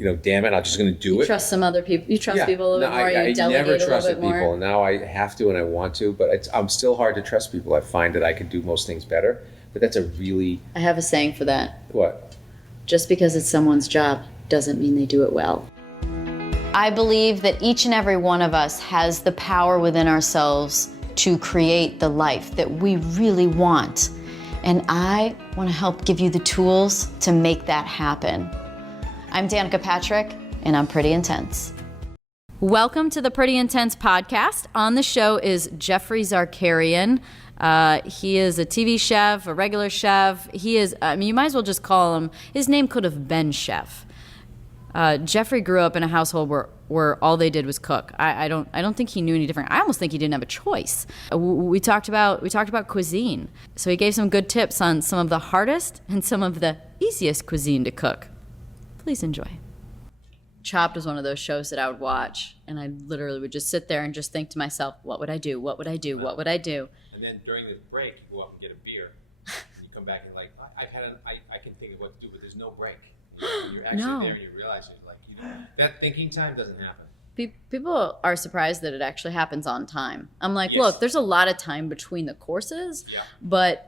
damn it, I'm just going to do it. Trust some other people. You trust people a little bit more. You delegate never a little trusted bit more. people. Now I have to and I want to, but I'm still hard to trust people. I find that I can do most things better, but that's I have a saying for that. What? Just because it's someone's job doesn't mean they do it well. I believe that each and every one of us has the power within ourselves to create the life that we really want. And I want to help give you the tools to make that happen. I'm Danica Patrick, and I'm pretty intense. Welcome to the Pretty Intense podcast. On the show is Geoffrey Zakarian. He is a TV chef, a regular chef. He is, you might as well just call him, his name could have been Chef. Geoffrey grew up in a household where all they did was cook. I don't think he knew any different. I almost think he didn't have a choice. We talked about cuisine. So he gave some good tips on some of the hardest and some of the easiest cuisine to cook. Please enjoy. Chopped was one of those shows that I would watch, and I literally would just sit there and just think to myself, what would I do? What would I do? What would I do? And then during the break, you go up and get a beer, and you come back and like, I can think of what to do, but there's no break. You're actually there and you realize that thinking time doesn't happen. People are surprised that it actually happens on time. I'm like, Yes. Look, there's a lot of time between the courses, but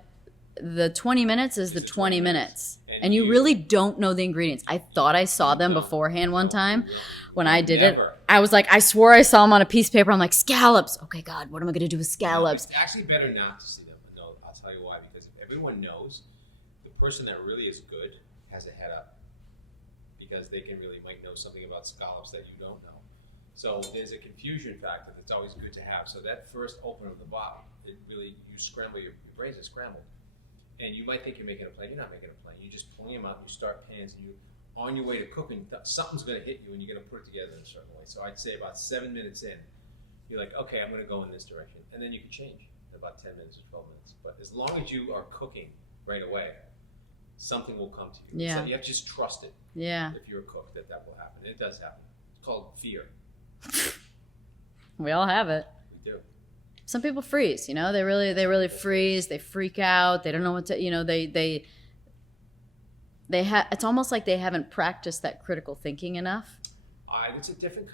the 20 minutes is the 20 minutes. And you really don't know the ingredients. I thought I saw them beforehand one time. When I did it, I was like, I swore I saw them on a piece of paper. I'm like, scallops. Okay, God, what am I going to do with scallops? It's actually better not to see them. No, I'll tell you why. Because if everyone knows, the person that really is good has a head up. Because they might know something about scallops that you don't know. So there's a confusion factor that's always good to have. So that first open of the bottle, you scramble, your brains are scrambled. And you might think you're making a plate. You're not making a plate. You're just pulling them out and you start pans and on your way to cooking, something's going to hit you and you're going to put it together in a certain way. So I'd say about 7 minutes in, you're like, okay, I'm going to go in this direction. And then you can change in about 10 minutes or 12 minutes. But as long as you are cooking right away, something will come to you. Yeah. So you have to just trust it. Yeah. If you're a cook, that will happen. And it does happen. It's called fear. We all have it. We do. Some people freeze, they really freeze. They freak out. They don't know what to, it's almost like they haven't practiced that critical thinking enough. It's a different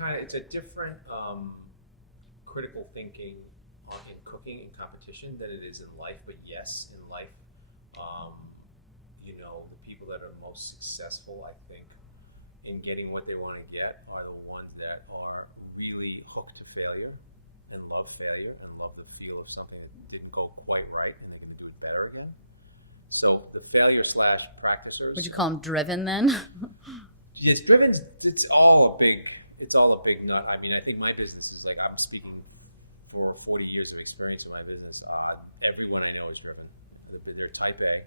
critical thinking in cooking and competition than it is in life. But yes, in life, the people that are most successful, I think, in getting what they want to get are the ones that are really hooked to failure and love failure and love the feel of something that didn't go quite right and they're going to do it better again. So the failure / practicers. Would you call them driven then? Yes, driven. It's all a big nut. I mean, I think my business is like, I'm speaking for 40 years of experience in my business. Everyone I know is driven. They're type A.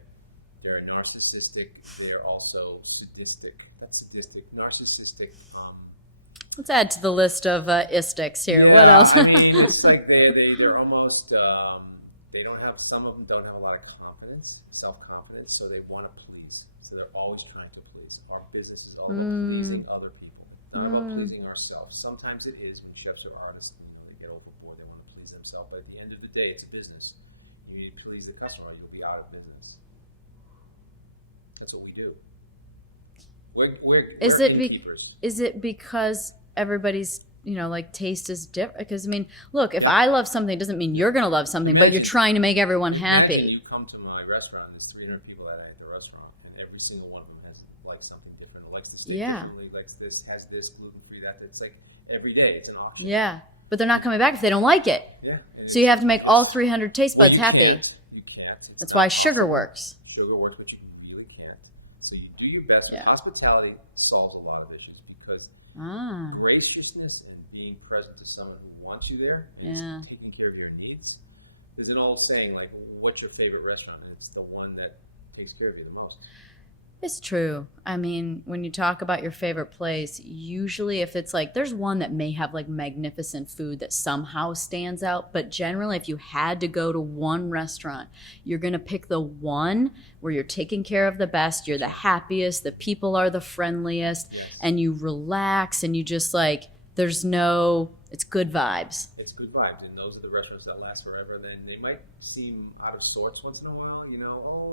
They're narcissistic. They're also sadistic. Narcissistic. Let's add to the list of istics here. Yeah, what else? I mean, it's like they're almost, some of them don't have a lot of self-confidence, so they want to please. So they're always trying to please. Our business is all about pleasing other people, not about pleasing ourselves. Sometimes it is when chefs are artists and they get overboard, they want to please themselves. But at the end of the day, it's a business. You need to please the customer, or you'll be out of business. That's what we do. We're innkeepers. Is it because everybody's taste is different? Because look, if I love something, it doesn't mean you're going to love something, but you're trying to make everyone happy. You come to my restaurant, there's 300 people that are at the restaurant, and every single one of them likes something different. Likes the steak differently, likes this, has this, gluten-free, that. It's like every day, it's an option. Yeah, but they're not coming back if they don't like it. Yeah. So you have to make all 300 taste buds happy. You can't. That's why sugar works. Sugar works, but you really can't. So you do your best. Yeah. Hospitality solves a lot of issues because graciousness and being present to someone who wants you there and taking care of your needs. There's an old saying like, what's your favorite restaurant? And it's the one that takes care of you the most. It's true. When you talk about your favorite place, usually if it's like, there's one that may have like magnificent food that somehow stands out, but generally if you had to go to one restaurant, you're going to pick the one where you're taking care of the best, you're the happiest, the people are the friendliest, and you relax and you just like, it's good vibes. It's good vibes, and those are the restaurants that last forever. Then they might seem out of sorts once in a while,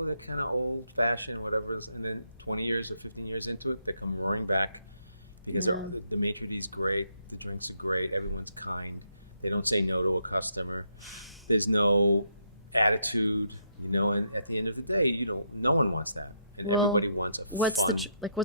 they're kind of old-fashioned or whatever, and then 20 years or 15 years into it, they come roaring back because the maitre d's great, the drinks are great, everyone's kind. They don't say no to a customer. There's no attitude, and at the end of the day, no one wants that. And everybody wants what's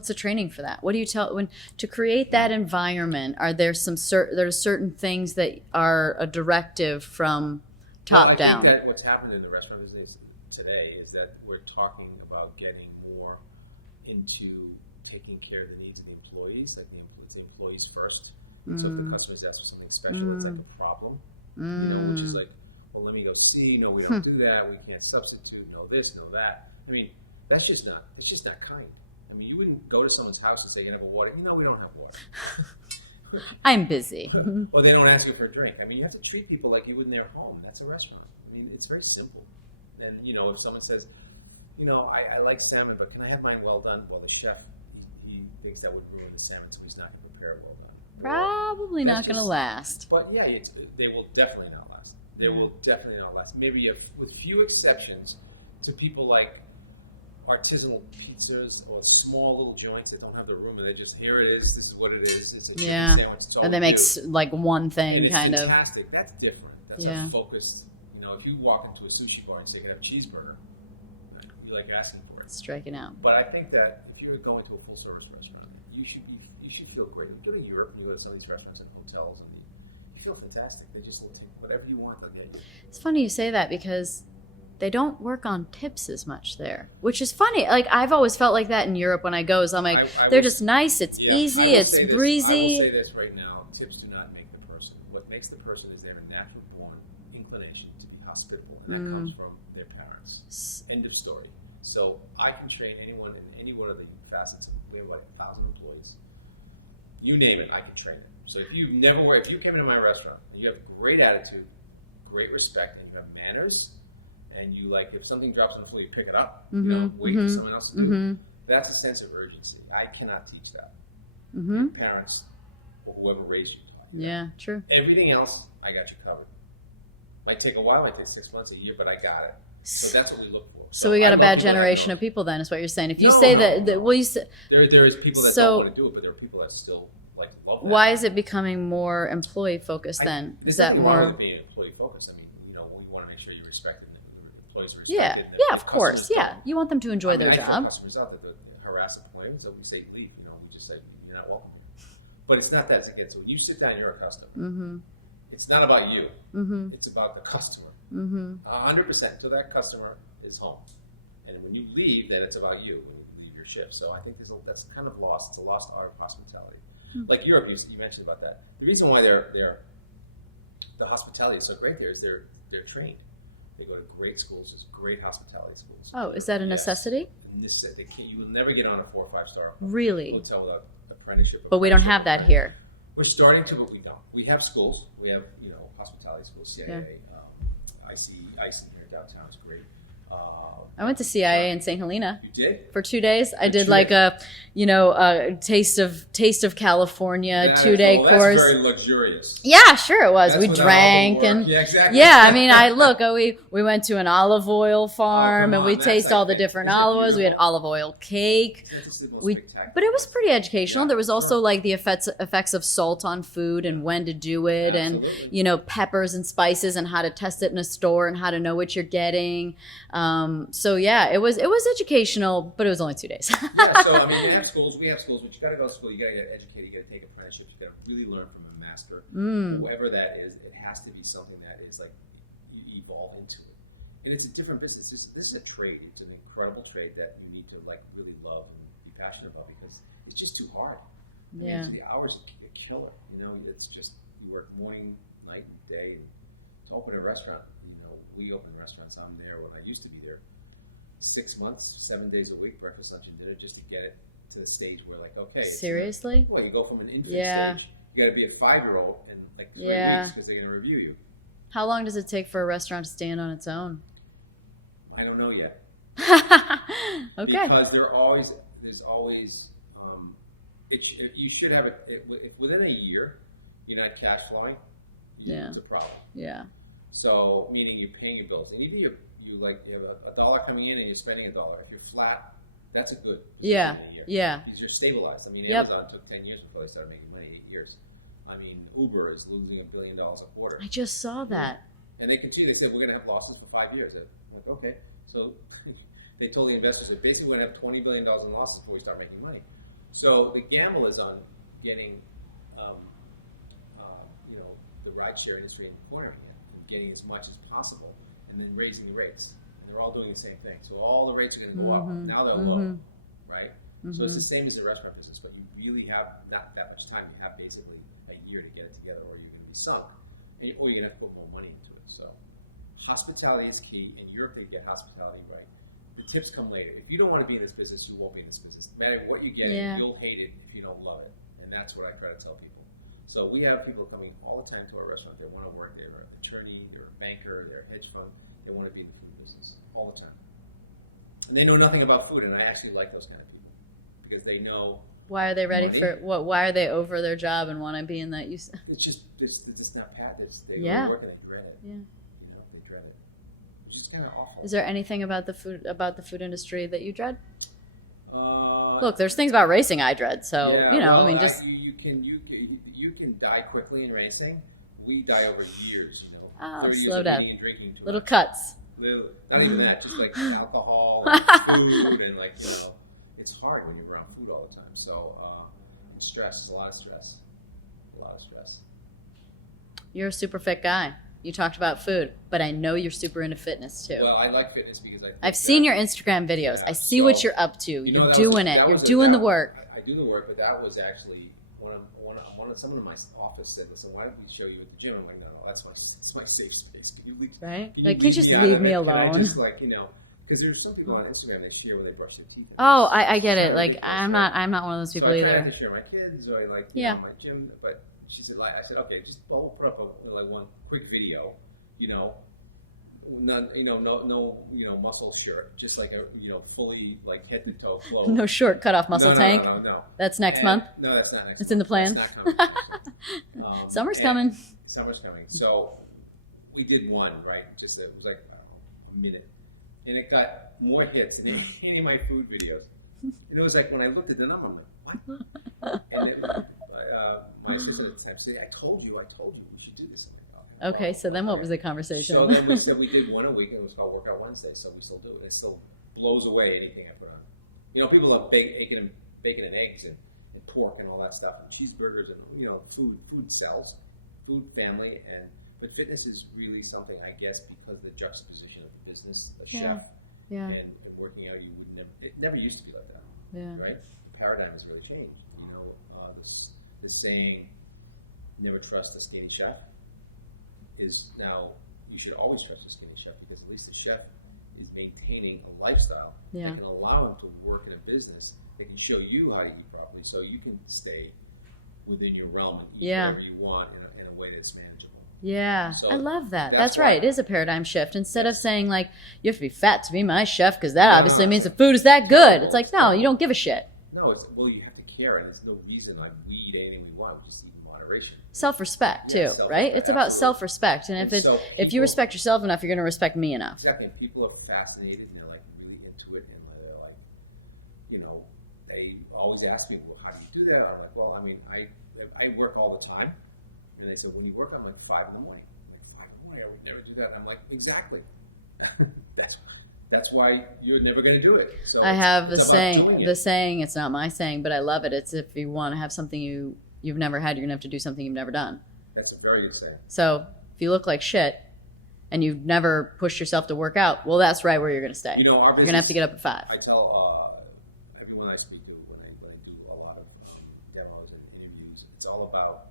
the training for that? What do you tell to create that environment? Are there certain things that are a directive from top down? I think that what's happened in the restaurant business today is that we're talking about getting more into taking care of the needs of the employees, like the employees first. So if the customers ask for something special, it's like a problem, which is like, well, let me go see. No, we don't do that. We can't substitute. No this, no that. I mean, it's just not kind. I mean, you wouldn't go to someone's house and say, you have a water? We don't have water. I'm busy. Or they don't ask you for a drink. I mean, you have to treat people like you would in their home. That's a restaurant. I mean, it's very simple. And, if someone says, I like salmon, but can I have mine well done? Well, the chef, he thinks that would ruin the salmon, so he's not going to prepare it well done. Probably not going to last. But yeah, they will definitely not last. They will definitely not last. Maybe with few exceptions to people like artisanal pizzas or small little joints that don't have the room and they just, here it is, this is what it is. It's a sandwich. And they make like one thing and kind it's of. Fantastic. That's different. That's a focused. If you walk into a sushi bar and say you can have a cheeseburger, you're like asking for it. Striking out. But I think that if you're going to a full service restaurant, you should feel great. You go to Europe, you go to some of these restaurants and hotels, and you feel fantastic. They just will take whatever you want. It's funny you say that because they don't work on tips as much there, which is funny. Like I've always felt like that in Europe when I go. So I'm like, they're just nice. It's easy. It's breezy. I will say this right now: tips do not make the person. What makes the person is their natural born inclination to be hospitable, and that comes from their parents. End of story. So I can train anyone in any one of the facets. We have like 1,000 employees. You name it, I can train it. So if you came into my restaurant and you have great attitude, great respect, and you have manners, and you if something drops on the floor, you pick it up. Wait for someone else to do it. That's a sense of urgency. I cannot teach that. Parents or whoever raised you. Yeah, true. Everything else, I got you covered. Might take a while, might take 6 months, a year, but I got it. So that's what we look for. So we got a bad generation of people then, is what you're saying. If you say that, well, you say there is people that don't want to do it, but there are people that still love that. Why is it becoming more employee focused then? Is that more being employee focused? I mean, we want to make sure you respect employees are respected. Yeah, of course. Yeah, you want them to enjoy their I job. tell customers out that harass employees, so we say leave. We just say you're not welcome. But it's not that again. So when you sit down, you're a customer. It's not about you. It's about the customer. 100%. So that customer is home, and when you leave, then it's about you. When you leave your shift. So I think that's kind of lost. It's a lost art of hospitality. Like Europe, you mentioned about that. The reason why the hospitality is so great there is they're trained. They go to great schools. There's great hospitality schools. Oh, is that a necessity? Yes. You will never get on a 4 or 5 star really hotel without apprenticeship. But we don't have that here. We're starting to, but we don't. We have schools. We have hospitality schools, CIA, IC here downtown is great. I went to CIA in St. Helena. You did? For 2 days. I did like a taste of California 2-day course. That's very luxurious. Yeah, sure it was. That's we drank and exactly. I mean, we went to an olive oil farm and we tasted all the different olive oils. We had olive oil cake. But it was pretty educational. There was also like the effects of salt on food and when to do it, and peppers and spices and how to test it in a store and how to know what you're getting. So yeah, it was educational, but it was only 2 days. So I mean, we have schools, but you got to go to school. You got to get educated. You got to take apprenticeships. You got to really learn from a master, whoever that is. It has to be something that is like you evolve into it, and it's a different business. This is a trade. It's an incredible trade that you need to really love and be passionate about because it's just too hard. Yeah, the hours are killer. It's just you work morning, night, and day. To open a restaurant, we open restaurants. I'm there when I used to be there. 6 months, 7 days a week, breakfast, lunch, and dinner, just to get it to the stage where okay. Seriously? Well, you go from an infant stage. You got to be a 5-year-old in 3 weeks because they're going to review you. How long does it take for a restaurant to stand on its own? I don't know yet. Okay. Because there's always, you should have it within a year. You're not cash flowing. It's a problem. Yeah. So meaning you're paying your bills, and either you have $1 coming in and you're spending $1. If you're flat, That's a good Yeah. a year. Yeah. Because you're stabilized. I mean, Yep. Amazon took 10 years before they started making money, 8 years. I mean, Uber is losing $1 billion a quarter. I just saw that. And they continue. They said, we're going to have losses for 5 years. I'm like, okay. So they told the investors that basically we're going to have $20 billion in losses before we start making money. So the gamble is on getting, the rideshare industry and acquiring it, and getting as much as possible, and then raising the rates. And they're all doing the same thing. So all the rates are going to go up. Now they're low, right? So it's the same as the restaurant business, but you really have not that much time. You have basically a year to get it together, or you're going to be sunk, or you're going to have to put more money into it. So hospitality is key. In Europe, they get hospitality right. The tips come later. If you don't want to be in this business, you won't be in this business. No matter what you get, you'll hate it if you don't love it. And that's what I try to tell people. So we have people coming all the time to our restaurant. They want to work. They're an attorney, they're a banker, they're a hedge fund. They want to be in the food business all the time. And they know nothing about food, and I actually like those kind of people because they know. Why are they ready money. for what? Why are they over their job and want to be in that? It's just not pat. They Yeah. work and they dread it. Yeah. They dread it. Which is kind of awful. Is there anything about the food industry that you dread? Uh, Look, there's things about racing I dread. So yeah, I mean, well, just you can die quickly in racing. We die over years. 30 years slow of down. eating and drinking too little much. cuts. Not even that, just like alcohol, food, and it's hard when you're around food all the time. So stress, a lot of stress. You're a super fit guy. You talked about food, but I know you're super into fitness too. Well, I like fitness because I've seen your Instagram videos. Yeah, I see what so, you're up to. you know, You're that doing was- it. that You're was a- doing the that- work. I do the work, but that was actually someone in my office said, "Listen, why don't we show you at the gym?" I'm like, "No, that's my safe space. Can you leave, Right? Can Like, can't you just out leave of me it? alone?" Can I just because there's some people on Instagram they share when they brush their teeth. Oh, I get it. I'm Like, I'm not one of those people so I either. have to share my kids or my gym. But she said, I said, okay, just put up one quick video, no muscle shirt, just like a fully head to toe clothes. No short cut off muscle tank. No. That's next month. No, that's not next. It's in the plan. It's not coming. Summer's and coming. Summer's coming. So we did one, right? Just it was like a minute, and it got more hits than any of my food videos. And it was like when I looked at the number, I'm like, what? And then my assistant at the time said, I told you, we should do this. I'm like, Okay, so then what was the conversation? So then we said we did one a week, and it was called Workout Wednesday. So we still do it. It still blows away anything I put on. People love bacon and eggs and pork and all that stuff, and cheeseburgers and food sells, food, family, but fitness is really something, I guess, because of the juxtaposition of business, a chef, and working out. It never used to be like that. Yeah. Right? The paradigm has really changed. This saying, "Never trust the skinny chef," is now you should always trust the skinny chef because at least the chef is maintaining a lifestyle that can allow him to work in a business that can show you how to eat properly, so you can stay within your realm and eat whatever you want in a way that's manageable. Yeah, So I love that. that's That's why- right. It is a paradigm shift. Instead of saying you have to be fat to be my chef because that obviously means the food is that good. It's like, no, you don't give a shit. No, you have to care, and there's no reason we eat anything we want. We just eat in moderation. Self-respect too, Yeah, right? self-respect, It's about absolutely. self-respect, and And if so if you people- respect yourself enough, you're going to respect me enough. Exactly. People are fascinated, really into it, and they're like, they always ask me, well, how do you do that? I'm like, well, I mean, I work all the time. And they said, when you work, I'm like 5 in the morning. Like 5 in the morning, I would never do that. And I'm like, exactly. That's why you're never going to do it. So I have the it's about doing saying. it. The saying. It's not my saying, but I love it. It's if you want to have something you've never had, you're gonna have to do something you've never done. That's a very good saying. So if you look like shit and you've never pushed yourself to work out, well, that's right where you're gonna stay. Our You're business, gonna have to get up at 5. I tell everyone I speak to when I do a lot of demos and interviews, it's all about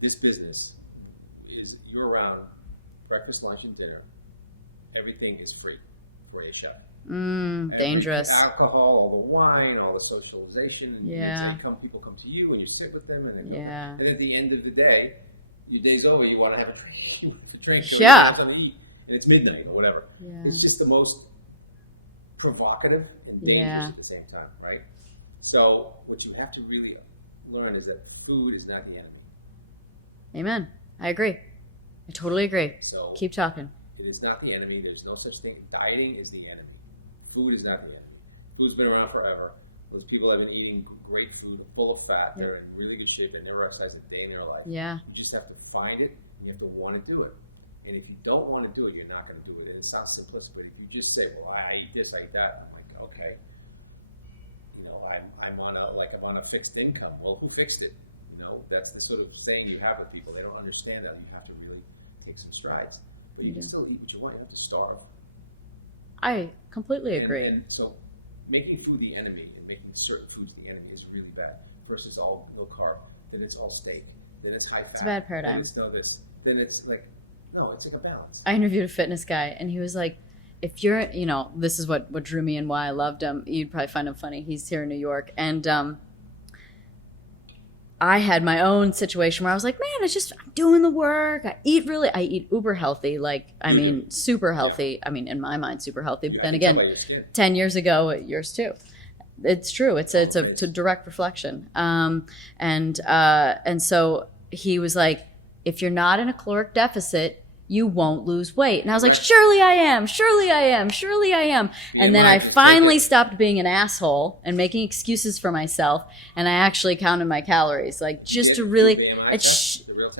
this business is year-round, breakfast, lunch, and dinner. Everything is free for a chef. Dangerous. Alcohol, all the wine, all the socialization. And Yeah. people come to you and you sit with them. And Yeah. And at the end of the day, your day's over. You want to have a drink. So Yeah. you have something to eat, and it's midnight or whatever. Yeah. It's just the most provocative and dangerous Yeah. at the same time, right? So what you have to really learn is that food is not the enemy. Amen. I agree. I totally agree. So Keep talking. it is not the enemy. There's no such thing. Dieting is the enemy. Food is not the enemy. Food's been around forever. Those people have been eating great food, full of fat. They're in really good shape. They never exercise a day in their life. Yeah. You just have to find it. And you have to want to do it. And if you don't want to do it, you're not going to do it. And it sounds simplistic, but if you just say, "Well, I eat this, I eat that," I'm like, okay. You know, I'm on a fixed income. Well, who fixed it? You know, that's the sort of saying you have with people. They don't understand that. You have to really take some strides. But you can still eat what you want. You don't have to starve. I completely agree. And so making food the enemy and making certain foods the enemy is really bad. First it's all low carb, then it's all steak, then it's high fat. It's a bad paradigm. Then it's no this. Then it's like, no, it's like a balance. I interviewed a fitness guy, and he was like, if you're, you know, this is what drew me and why I loved him. You'd probably find him funny. He's here in New York. And I had my own situation where I was like, man, I'm doing the work. I eat uber healthy. Like, I mean, super healthy. I mean, in my mind, super healthy. But then again, 10 years ago, yours too. It's true. It's a direct reflection. And so he was like, if you're not in a caloric deficit, you won't lose weight. And I was like, surely I am. And then I finally stopped being an asshole and making excuses for myself. And I actually counted my calories, like just to really,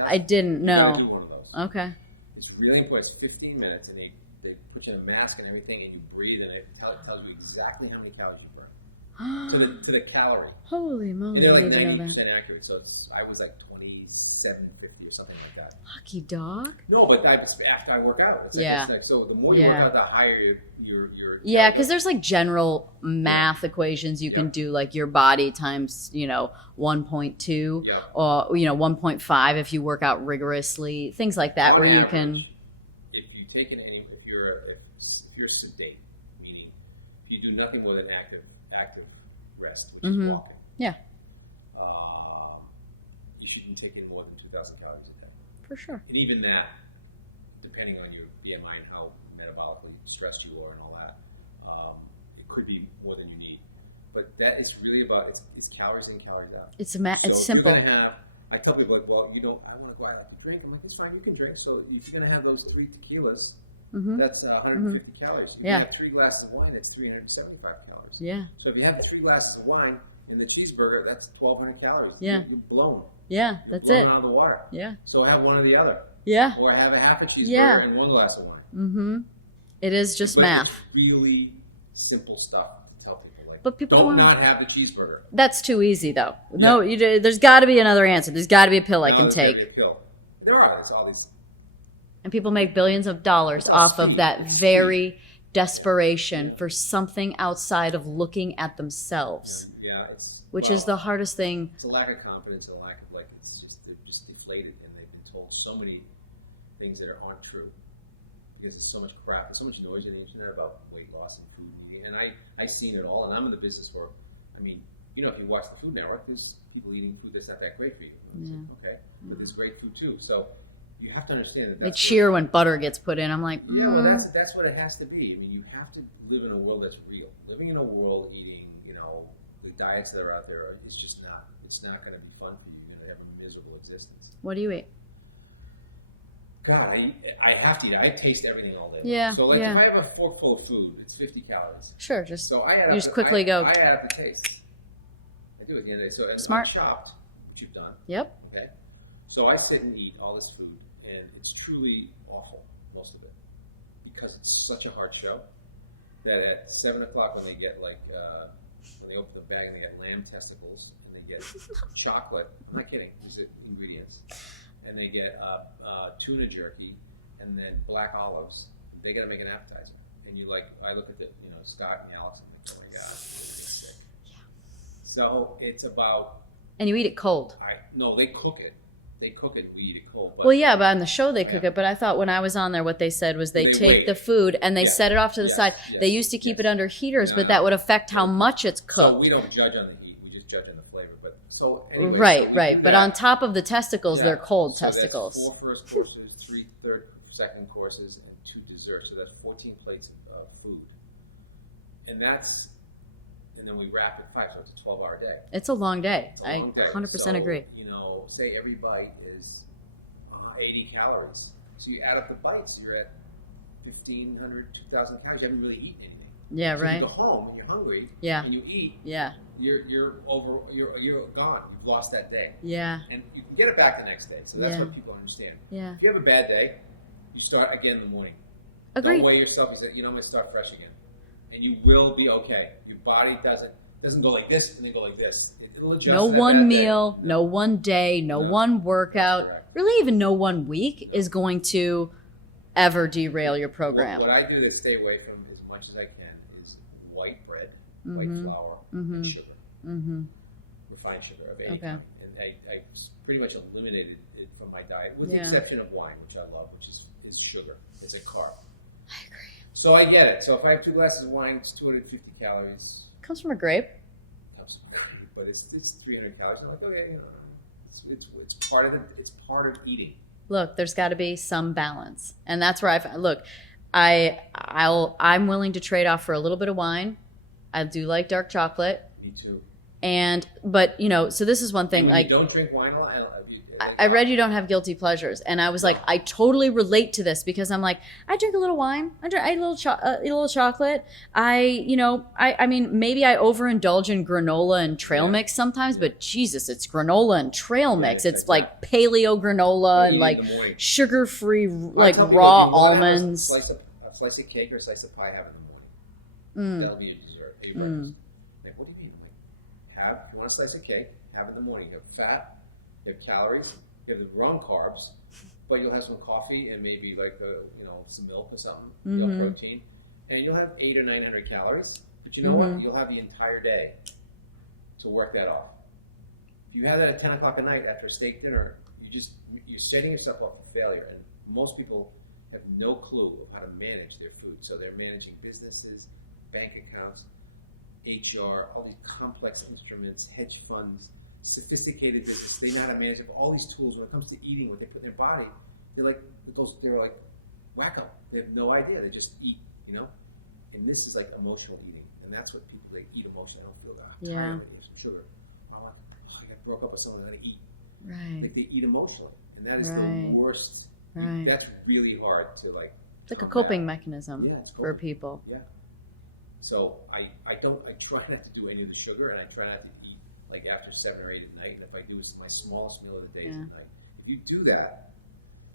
I didn't know. Do one of those. Okay. It's really important. It's 15 minutes, and they put you in a mask and everything, and you breathe, and it tells you exactly how many calories you burn. to the calorie. Holy moly. And they're like I didn't know 90% that. accurate. So I was like 2750 or something like that. Lucky dog. No, but after I work out. It's like, so the more you work out, the higher your Yeah, because there's like general math equations you can do, like your body times 1.2 or 1.5 if you work out rigorously, things like that, where you can. If you take if you're sedate, meaning if you do nothing more than active rest, which is walking. Yeah. You shouldn't take in more than 2,000 calories a day. For sure. And even that, depending on your BMI and how metabolically stressed you are and all that, it could be more than you need. But that is really about it's calories in, calories out. It's So simple. You're gonna have. I tell people like, well, I want to go out to drink. I'm like, it's fine, you can drink. So if you're gonna have those 3 tequilas, that's 150 calories. If you have 3 glasses of wine, it's 375 calories. Yeah. So if you have 3 glasses of wine and the cheeseburger, that's 1,200 calories. Yeah. You're blown. Yeah, that's blown it. out of the water. Yeah. So have one or the other. Yeah. Or have a half a cheeseburger and 1 glass of wine. It is just But math. It's really simple stuff to tell people. Like, But people don't don't not have the cheeseburger. That's too easy, though. No, there's got to be another answer. There's got to be a pill I can There's gotta take. be a pill. There are. There's all these. And people make billions of dollars off of that very desperation for something outside of looking at themselves, which is the hardest thing. It's a lack of confidence, a lack of they're just deflated, and they've been told so many things that aren't true because there's so much crap, there's so much noise on the internet about weight loss and food eating, and I've seen it all, and I'm in the business where, I mean, if you watch the Food Network, there's people eating food that's not that great for you. But there's great food too. So you have to understand that. They cheer when butter gets put in. I'm like, well, that's what it has to be. I mean, you have to live in a world that's real. Living in a world eating, the diets that are out there is just not. It's not going to be fun for you. You're going to have a miserable existence. What do you eat? God, I have to eat. I taste everything all day. Yeah. So if I have a forkful of food, it's 50 calories. Sure, So I you just quickly go. I add up the taste. I do at the end of the day. So Smart. Chopped, which you've done. Yep. Okay. So I sit and eat all this food, and it's truly awful, most of it, because it's such a hard show that at 7 o'clock when they get when they open the bag and they get lamb testicles and they get chocolate. I'm not kidding. These are ingredients. And they get tuna jerky and then black olives. They got to make an appetizer. And I look at Scott and Alex and I'm like, oh my God, I'm sick. Yeah. So it's about. And you eat it cold. No, they cook it. We eat it cold. But, well, yeah, but on the show they cook it. But I thought when I was on there, what they said was they take the food and they set it off to the side. They used to keep it under heaters, but that would affect how much it's cooked. So we don't judge on the heat. We just judge on the flavor. But so anyway, right. But on top of the testicles, they're cold testicles. That's 4 first courses, 3 second courses, and 2 desserts. So that's 14 plates of food. And then we wrap at 5, so it's a 12-hour day. It's a long day. It's a long day. 100% agree. Say every bite is 80 calories. So you add up the bites, you're at 1,500, 2,000 calories. You haven't really eaten anything. Yeah, So right. you go home and you're hungry. Yeah. And you eat. Yeah. You're gone. You've lost that day. Yeah. And you can get it back the next day. So that's Yeah. what people understand. Yeah. If you have a bad day, you start again in the morning. Agreed. Don't weigh yourself. You say, I'm going to start fresh again, and you will be okay. Your body doesn't go like this and then go like this. It'll adjust. No that one bad meal, day. no one day, no one workout, Correct. really even no one week is going to ever derail your program. What I do to stay away from as much as I can is white bread, white flour, and sugar, refined sugar of any kind. And I pretty much eliminated it from my diet, with the exception of wine, which I love, which is sugar. It's a carb. I agree. So I get it. So if I have 2 glasses of wine, it's 250 calories. Comes from a grape. But it's 300 calories. I'm like, okay, it's part of it's part of eating. Look, there's got to be some balance, and that's where I'm willing to trade off for a little bit of wine. I do like dark chocolate, Me too. but so this is one thing. When Like, you don't drink wine a lot. I read you don't have guilty pleasures, and I was like, I totally relate to this because I'm like, I drink a little wine, I eat a little chocolate. I mean, maybe I overindulge in granola and trail mix sometimes, but Jesus, it's granola and trail mix. It's like paleo granola and like sugar-free, like raw almonds. A slice of cake or a slice of pie, have it in the morning. That'll be your dessert. Your breakfast. Like, what do you mean? I'm like, if you want a slice of cake, have it in the morning. You have fat. You have calories, you have the wrong carbs, but you'll have some coffee and maybe like some milk or something, you'll have protein, and you'll have 800 or 900 calories. But you know what? You'll have the entire day to work that off. If you have that at 10 o'clock at night after a steak dinner, you're setting yourself up for failure. And most people have no clue of how to manage their food. So they're managing businesses, bank accounts, HR, all these complex instruments, hedge funds, sophisticated business. They know how to manage all these tools. When it comes to eating, what they put in their body, they're like wacko. They have no idea. They just eat, And this is like emotional eating, and that's what people eat emotionally. I don't feel that. I'm tired. I need some sugar. I got broke up with someone. I'm gonna eat. Right. Like they eat emotionally, and that is the worst. Right. That's really hard to like. It's like a coping mechanism for people. Yeah. So I try not to do any of the sugar, and I try not to eat like after 7 or 8 at night. And if I do, it's my smallest meal of the day is at night. If you do that,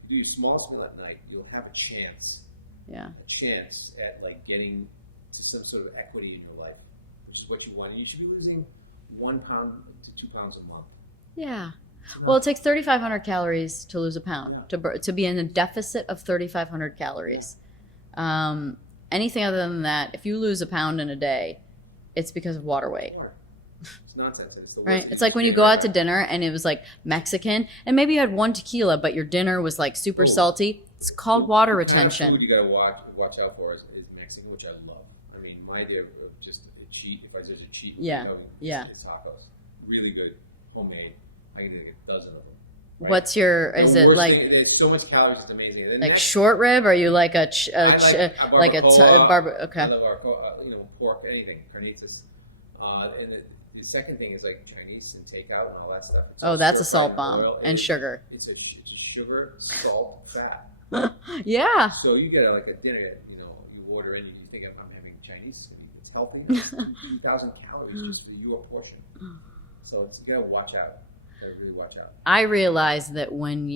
you do your smallest meal at night, you'll have a chance. Yeah. A chance at like getting to some sort of equity in your life, which is what you want. And you should be losing 1 pound to 2 pounds a month. Yeah. Well, it takes 3,500 calories to lose a pound, to be in a deficit of 3,500 calories. Anything other than that, if you lose a pound in a day, it's because of water weight. It's nonsense. It's right? It's like when you go out to dinner and it was like Mexican, and maybe you had 1 tequila, but your dinner was like super salty. It's called water retention. Food you gotta watch out for is Mexican, which I love. I mean, my idea of just a cheat, if there's a cheat, it's tacos. Really good, homemade. I can eat a dozen of them. Right? What's your? Is it like? There's so much calories. It's amazing. And like short rib? Or are you like a like a barbacoa? Okay. I love pork, anything, carnitas. And the second thing is like Chinese and takeout and all that stuff. Oh, that's a salt bomb and sugar. It's a sugar, salt, fat. Yeah. So you get like a dinner, you order in, you think I'm having Chinese, it's healthy. It's 2,000 calories just for your portion. So you gotta watch out. You gotta really watch out. I realize that when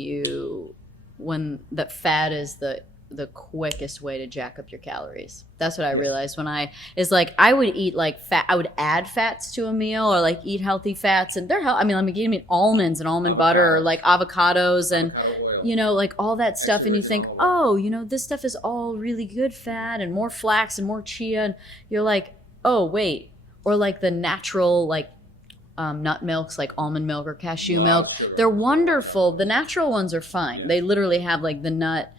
that fat is the quickest way to jack up your calories. That's what I realized when I would eat like fat. I would add fats to a meal or like eat healthy fats, and they're I mean almonds and almond butter or like avocados and like all that stuff. And you think, this stuff is all really good fat and more flax and more chia, and you're like, oh wait, or like the natural like nut milks like almond milk or cashew milk. They're wonderful. The natural ones are fine. They literally have like the nut.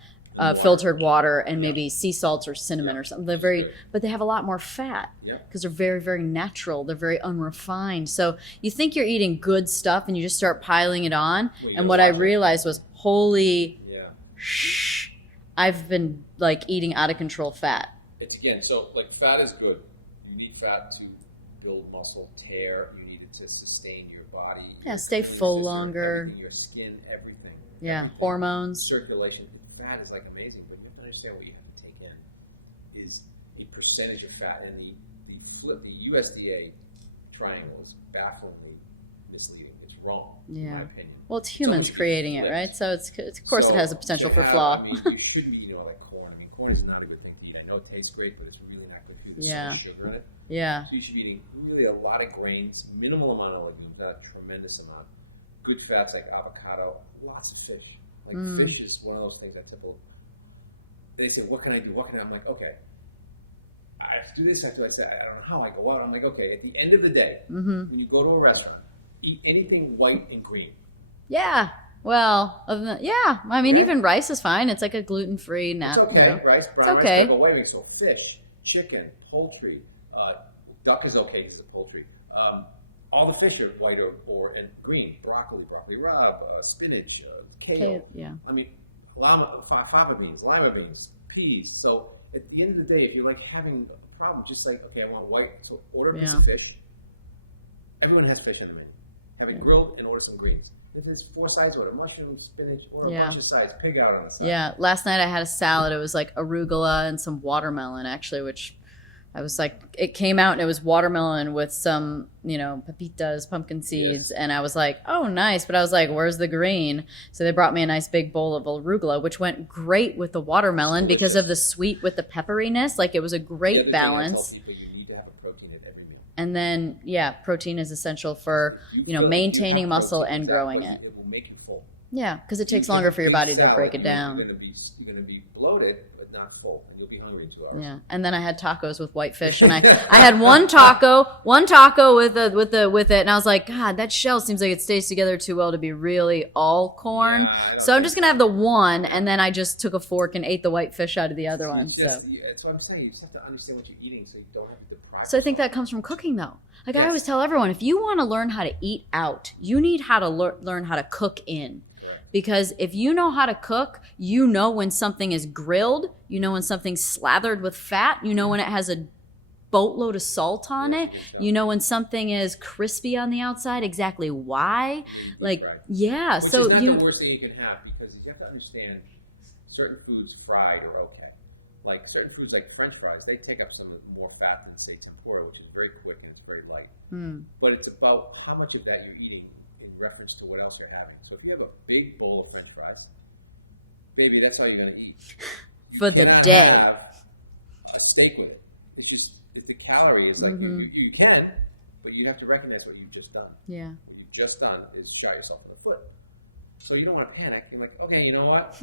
Filtered water and maybe sea salts or cinnamon or something. But they have a lot more fat because they're very, very natural. They're very unrefined. So you think you're eating good stuff and you just start piling it on. And what I realized was, I've been like eating out of control fat. It's so like fat is good. You need fat to build muscle, tear. You need it to sustain your body. Yeah, stay full longer. Your skin, everything. Yeah, everything. Hormones. Circulation. Fat is like amazing, but you have to understand what you have to take in is a percentage of fat, and the USDA triangle is bafflingly misleading. It's wrong, in my opinion. Well, it's humans creating it, right? So it's of course it has a potential for flaw. I mean, you shouldn't be eating all like corn. I mean, corn is not a good thing to eat. I know it tastes great, but it's really not good for you. There's too much sugar in it. Yeah. So you should be eating really a lot of grains, minimal amount of legumes, not a tremendous amount. Good fats like avocado, lots of fish. Like fish is one of those things that typical. They say, "What can I do? What can I?" I'm like, okay, I have to do this. I have to. I say, I don't know how I go out. I'm like, okay. At the end of the day, when you go to a restaurant, eat anything white and green. Yeah. Well, I mean, even rice is fine. It's like a gluten-free, It's okay. Rice, brown it's okay. rice, like a white meat. So fish, chicken, poultry, duck is okay because it's poultry. All the fish are white and green. Broccoli rub, spinach, kale. Yeah. I mean, fava beans, lima beans, peas. So at the end of the day, if you're like having a problem, just like, okay, I want white, so order a piece of fish. Everyone has fish on the menu. Have it grilled and order some greens. If there's 4 sides, order mushrooms, spinach, order a bunch of sides, pig out on the side. Yeah. Last night I had a salad. It was like arugula and some watermelon, actually, which I was like, it came out and it was watermelon with some, pepitas, pumpkin seeds. And I was like, oh, nice. But I was like, where's the green? So they brought me a nice big bowl of arugula, which went great with the watermelon because of the sweet with the pepperiness. Like it was a great balance. You need to have a protein at every meal. And then, protein is essential for, maintaining muscle and growing it. It will make you full. Yeah, because it takes longer for your body to break it down. You're going to be bloated, but not full. And you'll be hungry in 2 hours. Yeah, and then I had tacos with white fish, and I had one taco with it, and I was like, God, that shell seems like it stays together too well to be really all corn. So I'm just gonna have the one, and then I just took a fork and ate the white fish out of the other one. That's what I'm saying. You just have to understand what you're eating, so you don't have to deprive. So I think that comes from cooking, though. Like I always tell everyone, if you want to learn how to eat out, you need how to learn how to cook in. Because if you know how to cook, you know when something is grilled, you know when something's slathered with fat, you know when it has a boatload of salt on it, you know when something is crispy on the outside, exactly why. Like, Which so is not the worst thing you can have, because you have to understand certain foods fried are okay. Like certain foods like French fries, they take up some more fat than say tempura, which is very quick and it's very light. But it's about how much of that you're eating in reference to what else you're having. So if you have a big bowl of French fries, baby, that's all you're going to eat. For the day. Have a steak with it. It's just the calorie is like you can, but you have to recognize what you've just done. Yeah. What you've just done is shot yourself in the foot. So you don't want to panic. You're like, okay, you know what?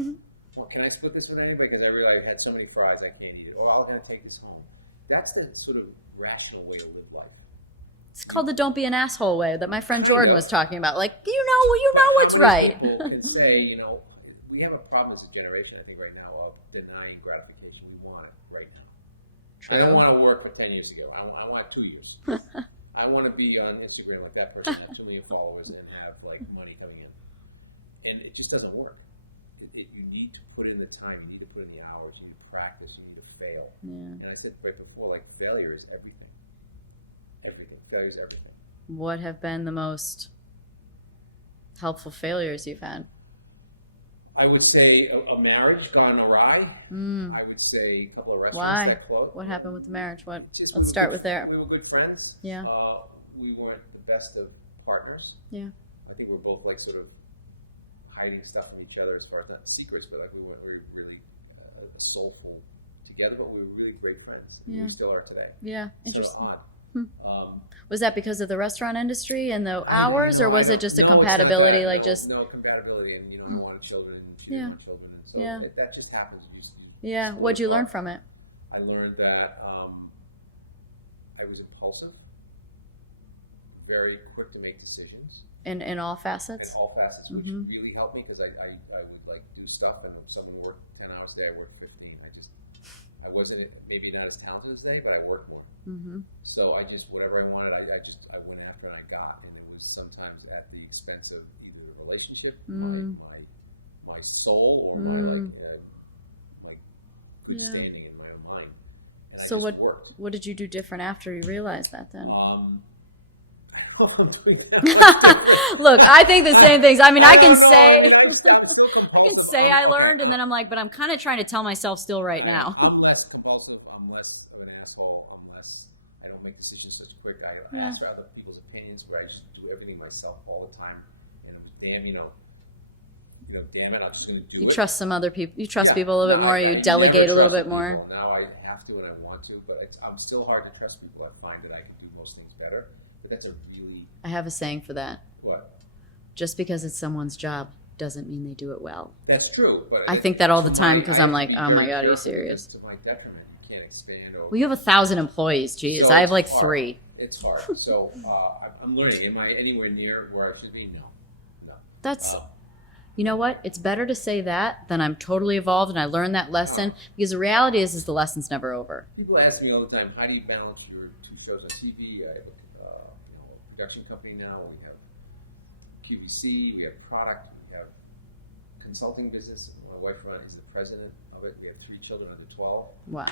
Well, can I split this with anybody? Because I realize I had so many fries I can't eat it. Oh, I'm going to take this home. That's the sort of rational way to live life. It's called the "don't be an asshole" way that my friend Jordan was talking about. Like, you know what's right. People can say, we have a problem as a generation, I think, right now of denying gratification. We want it right now. True. I don't want to work for 10 years ago. I want 2 years. I want to be on Instagram like that person, have 2 million followers, and have like money coming in. And it just doesn't work. You need to put in the time. You need to put in the hours. You need to practice. You need to fail. Yeah. And I said right before, like failure is everything. Everything. Failure is everything. What have been the most helpful failures you've had? I would say a marriage gone awry. I would say a couple of restaurants that closed. What happened with the marriage? Let's start with there. We were good friends. Yeah. We weren't the best of partners. Yeah. I think we're both like sort of hiding stuff from each other as far as not secrets, but like we weren't really soulful together, but we were really great friends. Yeah. We still are today. Yeah. Interesting. Odd. Was that because of the restaurant industry and the hours, or was it just a compatibility? No compatibility, and don't want children. Children, and so that just happens. What'd you learn from it? I learned that I was impulsive, very quick to make decisions. In all facets? In all facets, which really helped me because I would like do stuff, and when someone worked 10 hours a day, I worked 15. I wasn't maybe not as talented as they, but I worked more. So I just, whatever I wanted, I went after and I got, and it was sometimes at the expense of either the relationship, my soul, or my good standing in my own mind. And so what did you do different after you realized that then? Look, I think the same things. I mean, I can say I learned, and then I'm like, but I'm kind of trying to tell myself still right now. I'm less compulsive. I'm less of an asshole. I ask for other people's opinions, but I just do everything myself all the time. And damn, damn it, I'm just going to do it. You trust some other people. You trust people a little bit more. You delegate a little bit more. Now I have to and I want to, but I'm still hard to trust people. I find that I can do most things better. But that's a really... I have a saying for that. What? Just because it's someone's job doesn't mean they do it well. That's true. But I think that all the time because I'm like, oh my God, are you serious? To my detriment. You can't expand over. Well, you have 1,000 employees. Geez, So I have like hard. 3. It's hard. So I'm learning. Am I anywhere near where I should be? No. That's... You know what? It's better to say that than I'm totally evolved and I learned that lesson because the reality is the lesson's never over. People ask me all the time, how do you balance your 2 shows on TV? I have a production company now. We have QVC, we have product, we have consulting business. My wife is the president of it. We have 3 children under 12. Wow.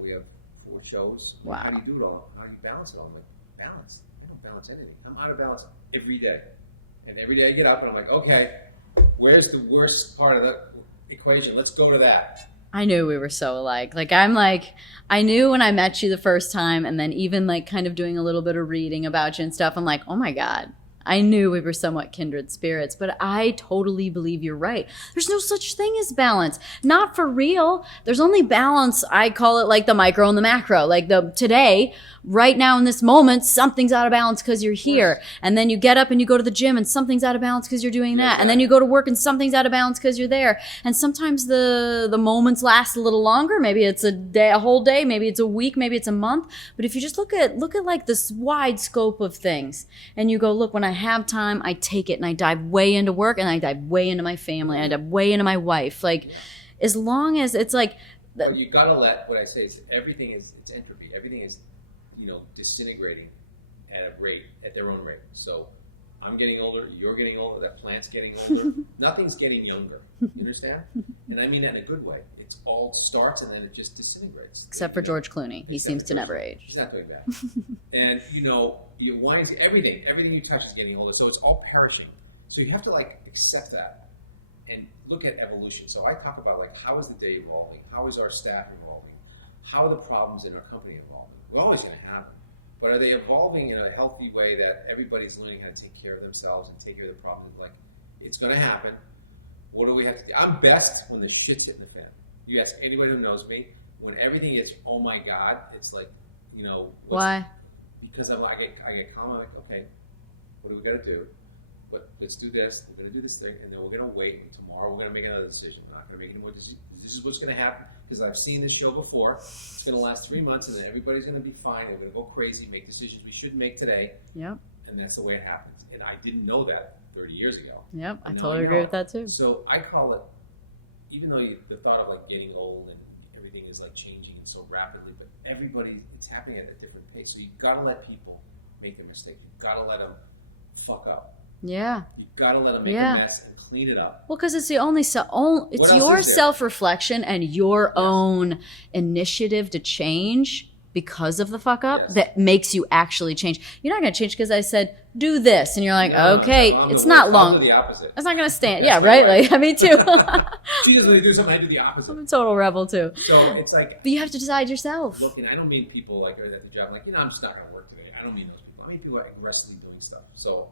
We have 4 shows. Wow. How do you do it all? How do you balance it all? I'm like, balance? I don't balance anything. I'm out of balance every day. And every day I get up and I'm like, okay, where's the worst part of the equation? Let's go to that. I knew we were so alike. I knew when I met you the first time and then even like kind of doing a little bit of reading about you and stuff, I'm like, oh my God. I knew we were somewhat kindred spirits, but I totally believe you're right. There's no such thing as balance. Not for real. There's only balance. I call it like the micro and the macro. Like today, right now in this moment, something's out of balance because you're here. And then you get up and you go to the gym and something's out of balance because you're doing that. And then you go to work and something's out of balance because you're there. And sometimes the moments last a little longer. Maybe it's a whole day. Maybe it's a week. Maybe it's a month. But if you just look at like this wide scope of things and you go, look, when I have time, I take it and I dive way into work and I dive way into my family. I dive way into my wife. Like, as long as it's like... But you gotta let, what I say is everything is, it's entropy. Everything is, disintegrating at their own rate. So I'm getting older, you're getting older, that plant's getting older. Nothing's getting younger. You understand? And I mean that in a good way. It all starts and then it just disintegrates. Except for George Clooney. He seems to never age. He's not doing that. And, everything you touch is getting older. So it's all perishing. So you have to accept that and look at evolution. So I talk about how is the day evolving? How is our staff evolving? How are the problems in our company evolving? We're always going to have them. But are they evolving in a healthy way that everybody's learning how to take care of themselves and take care of the problems? It's going to happen. What do we have to do? I'm best when the shit's hitting the fan. You ask anybody who knows me, when everything is, oh my God, it's why? Because I get calm. I'm like, okay, what do we got to do? Let's do this. We're going to do this thing, and then we're going to wait. And tomorrow we're going to make another decision. We're not going to make any more decisions. This is what's going to happen because I've seen this show before. It's going to last 3 months, and then everybody's going to be fine. They're going to go crazy, make decisions we shouldn't make today. Yep. And that's the way it happens. And I didn't know that 30 years ago. Yep, I totally agree with that too. So I call it, even though the thought of getting old and everything is changing so rapidly, but it's happening at a different pace. So you've got to let people make their mistakes. You've got to let them fuck up. Yeah. You've got to let them make a mess and clean it up. Well, because it's the only it's your self-reflection and your own initiative to change because of the fuck up that makes you actually change. You're not going to change because I said do this, and you're like, okay, it's not long. The opposite. It's not going to stand. Yeah, right. Me too. She doesn't really do something. I do the opposite. I'm a total rebel too. So it's but you have to decide yourself. Look, and I don't mean people at the job I'm just not going to work today. I don't mean those people. I mean people aggressively doing stuff. So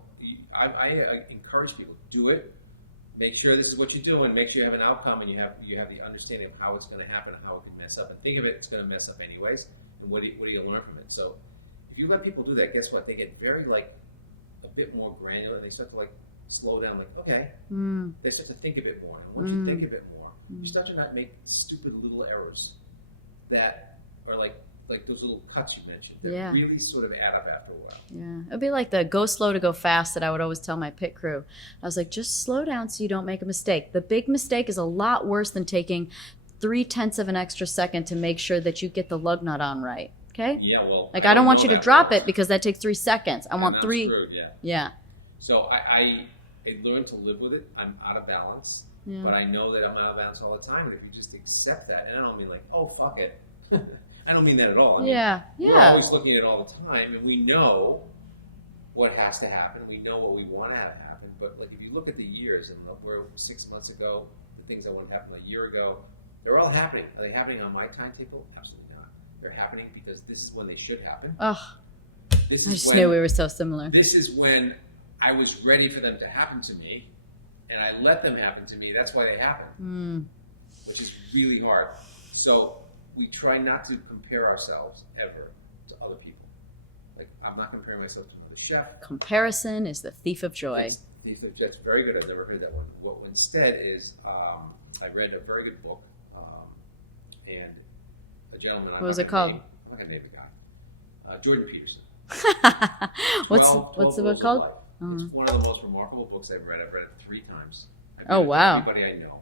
I encourage people, do it. Make sure this is what you're doing. Make sure you have an outcome and you have the understanding of how it's going to happen, how it can mess up. And think of it's going to mess up anyways. And what do you learn from it? So if you let people do that, guess what? They get very a bit more granular and they start to slow down. Okay, they start to think a bit more. And once you think a bit more, you start to not make stupid little errors that are like those little cuts you mentioned. They really sort of add up after a while. Yeah, it'd be like the go slow to go fast that I would always tell my pit crew. I was like, just slow down so you don't make a mistake. The big mistake is a lot worse than taking 0.3 of an extra second to make sure that you get the lug nut on right. Okay? Yeah, well, I don't want you to drop it because that takes 3 seconds. I want 3. Screwed, yeah. So I learned to live with it. I'm out of balance, but I know that I'm out of balance all the time. And if you just accept that, and I don't mean oh fuck it. I don't mean that at all. I mean, we're always looking at it all the time, and we know what has to happen. We know what we want to have happen. But if you look at the years and where 6 months ago, the things that wouldn't happen a year ago, they're all happening. Are they happening on my timetable? Absolutely not. They're happening because this is when they should happen. Ugh. This I is just when, knew we were so similar. This is when I was ready for them to happen to me, and I let them happen to me. That's why they happen, which is really hard. So we try not to compare ourselves ever to other people. Like, I'm not comparing myself to another chef. Comparison is the thief of joy. That's very good. I've never heard that one. What instead is, I read a very good book, and a gentleman. What was it called? I'm not gonna name the guy. Jordan Peterson. What's the book called? It's one of the most remarkable books I've read. I've read it 3 times. Oh, wow. Everybody I know.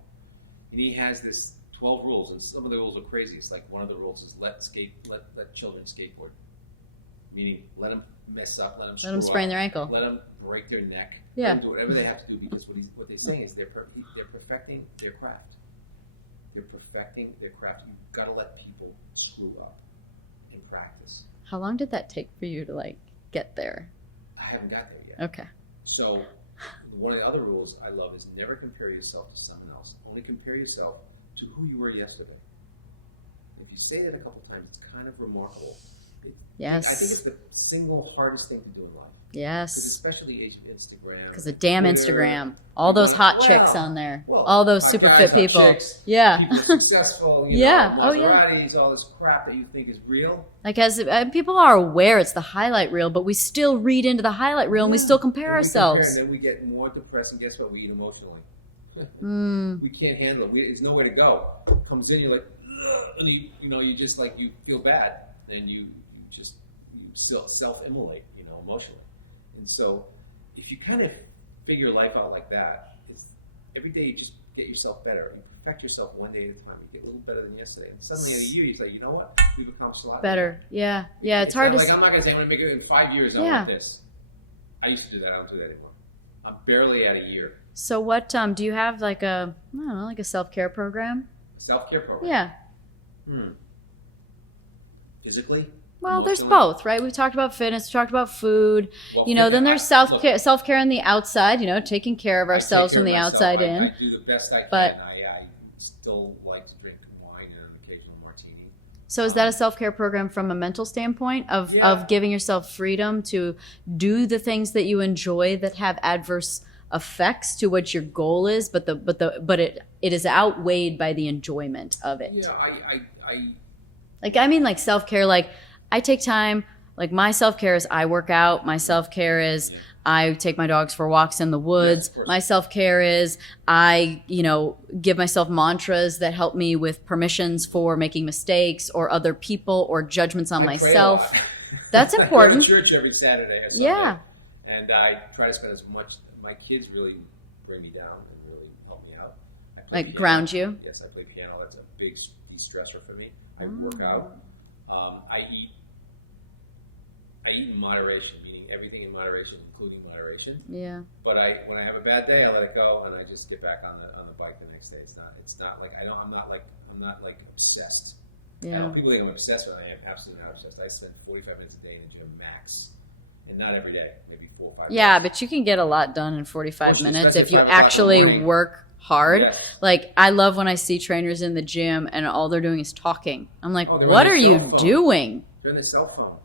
And he has this 12 rules, and some of the rules are crazy. It's like one of the rules is let children skateboard. Meaning, let them mess up, let them screw up. Let them sprain their ankle. Let them break their neck. Yeah. Let them do whatever they have to do, because what they're saying is they're perfecting their craft. They're perfecting their craft. You've got to let people screw up in practice. How long did that take for you to like get there? I haven't got there yet. Okay. So one of the other rules I love is never compare yourself to someone else. Only compare yourself to who you were yesterday. If you say that a couple times, it's kind of remarkable. Yes. I think it's the single hardest thing to do in life. Yes. Especially Instagram. Because of damn Twitter, Instagram. All those hot chicks on there. Well, all those hot super guys, fit hot people. chicks, Yeah. People successful. Yeah. Know, Oh, yeah. Maseratis, all this crap that you think is real. Like, as people are aware it's the highlight reel, but we still read into the highlight reel and we still compare ourselves. And then we get more depressed, and guess what? We eat emotionally. Mm. We can't handle it. There's nowhere to go. It comes in, you're like, ugh, and you just like, you feel bad, and you self-immolate, emotionally. And so, if you kind of figure life out like that, every day you just get yourself better. You perfect yourself one day at a time. You get a little better than yesterday. And suddenly in a year, you say, you know what? We've accomplished a lot. Better. Yeah. Yeah. It's hard to I'm not going to say I'm going to make it in 5 years. I want this. I used to do that. I don't do that anymore. I'm barely at a year. So what, do you have like a self-care program? A self-care program? Yeah. Physically? Well, there's both, right? We've talked about fitness, we've talked about food. Then there's self-care on the outside, taking care of ourselves from the outside in. I do the best I can. But I still like to drink wine and an occasional martini. So is that a self-care program from a mental standpoint of giving yourself freedom to do the things that you enjoy that have adverse effects to what your goal is, but it is outweighed by the enjoyment of it? Yeah, like self-care, like I take time, like my self-care is I work out, my self-care is I take my dogs for walks in the woods, my self-care is I, give myself mantras that help me with permissions for making mistakes or other people or judgments on myself. That's important. I go to church every Saturday or something. Yeah. And I try to spend as much, my kids really bring me down and really help me out. Like ground you? Yes, I play piano. That's a big de-stressor for me. I work out. I eat in moderation, meaning everything in moderation, including moderation. Yeah. But when I have a bad day, I let it go and I just get back on the bike the next day. It's not like I'm not like obsessed. Yeah. I know people think I'm obsessed, but I am absolutely not obsessed. I spend 45 minutes a day in the gym max, and not every day, maybe 4 or 5. Yeah, but you can get a lot done in 45 minutes if you actually work hard. Yes. Like, I love when I see trainers in the gym and all they're doing is talking. I'm like, they're what on are their you cell phone. doing? They're on their cell phone.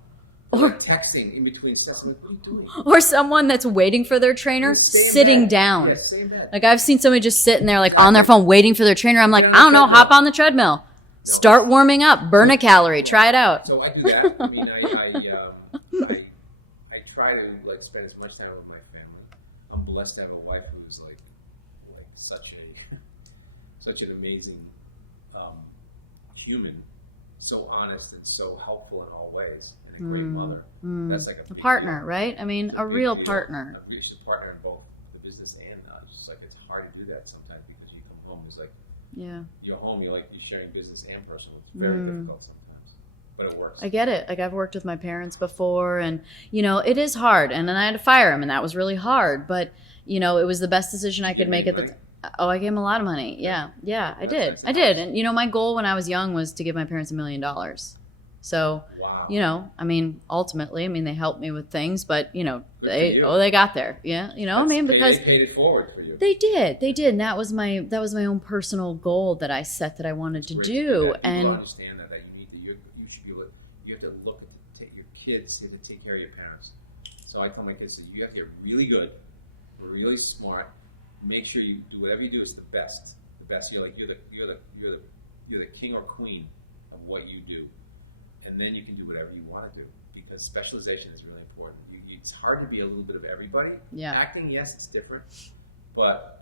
Or They're texting in between sessions. What are you doing? Or someone that's waiting for their trainer sitting down. Yes, stay in bed. Like, I've seen somebody just sitting there, like, on their phone waiting for their trainer. I'm like, I don't know, hop on the treadmill. Start warming up. Burn a calorie. Try it out. So I do that. I mean, I try to spend as much time with my family. I'm blessed to have a wife who's like such an amazing human, so honest and so helpful in all ways, and a great mother. That's like a partner, deal. right? I mean, a real partner. She's a partner in both the business and it's just like it's hard to do that sometimes because you come home, it's like you're home, you're sharing business and personal. It's very difficult sometimes, but it works. I get it. Like, I've worked with my parents before, and it is hard. And then I had to fire him, and that was really hard. But it was the best decision I could make at the time. Oh, I gave him a lot of money. Yeah, I did. And my goal when I was young was to give my parents $1 million. So, wow. Ultimately, they helped me with things, but they got there. Yeah, because they paid it forward for you. They did, and that was my own personal goal that I set that I wanted to do. And people understand that you should be able to, you have to look at your kids, you have to take care of your parents. So I tell my kids, you have to get really good, really smart. Make sure you do whatever you do is the best. The best. You're the king or queen of what you do, and then you can do whatever you want to do, because specialization is really important. It's hard to be a little bit of everybody. Yeah. Acting, yes, it's different,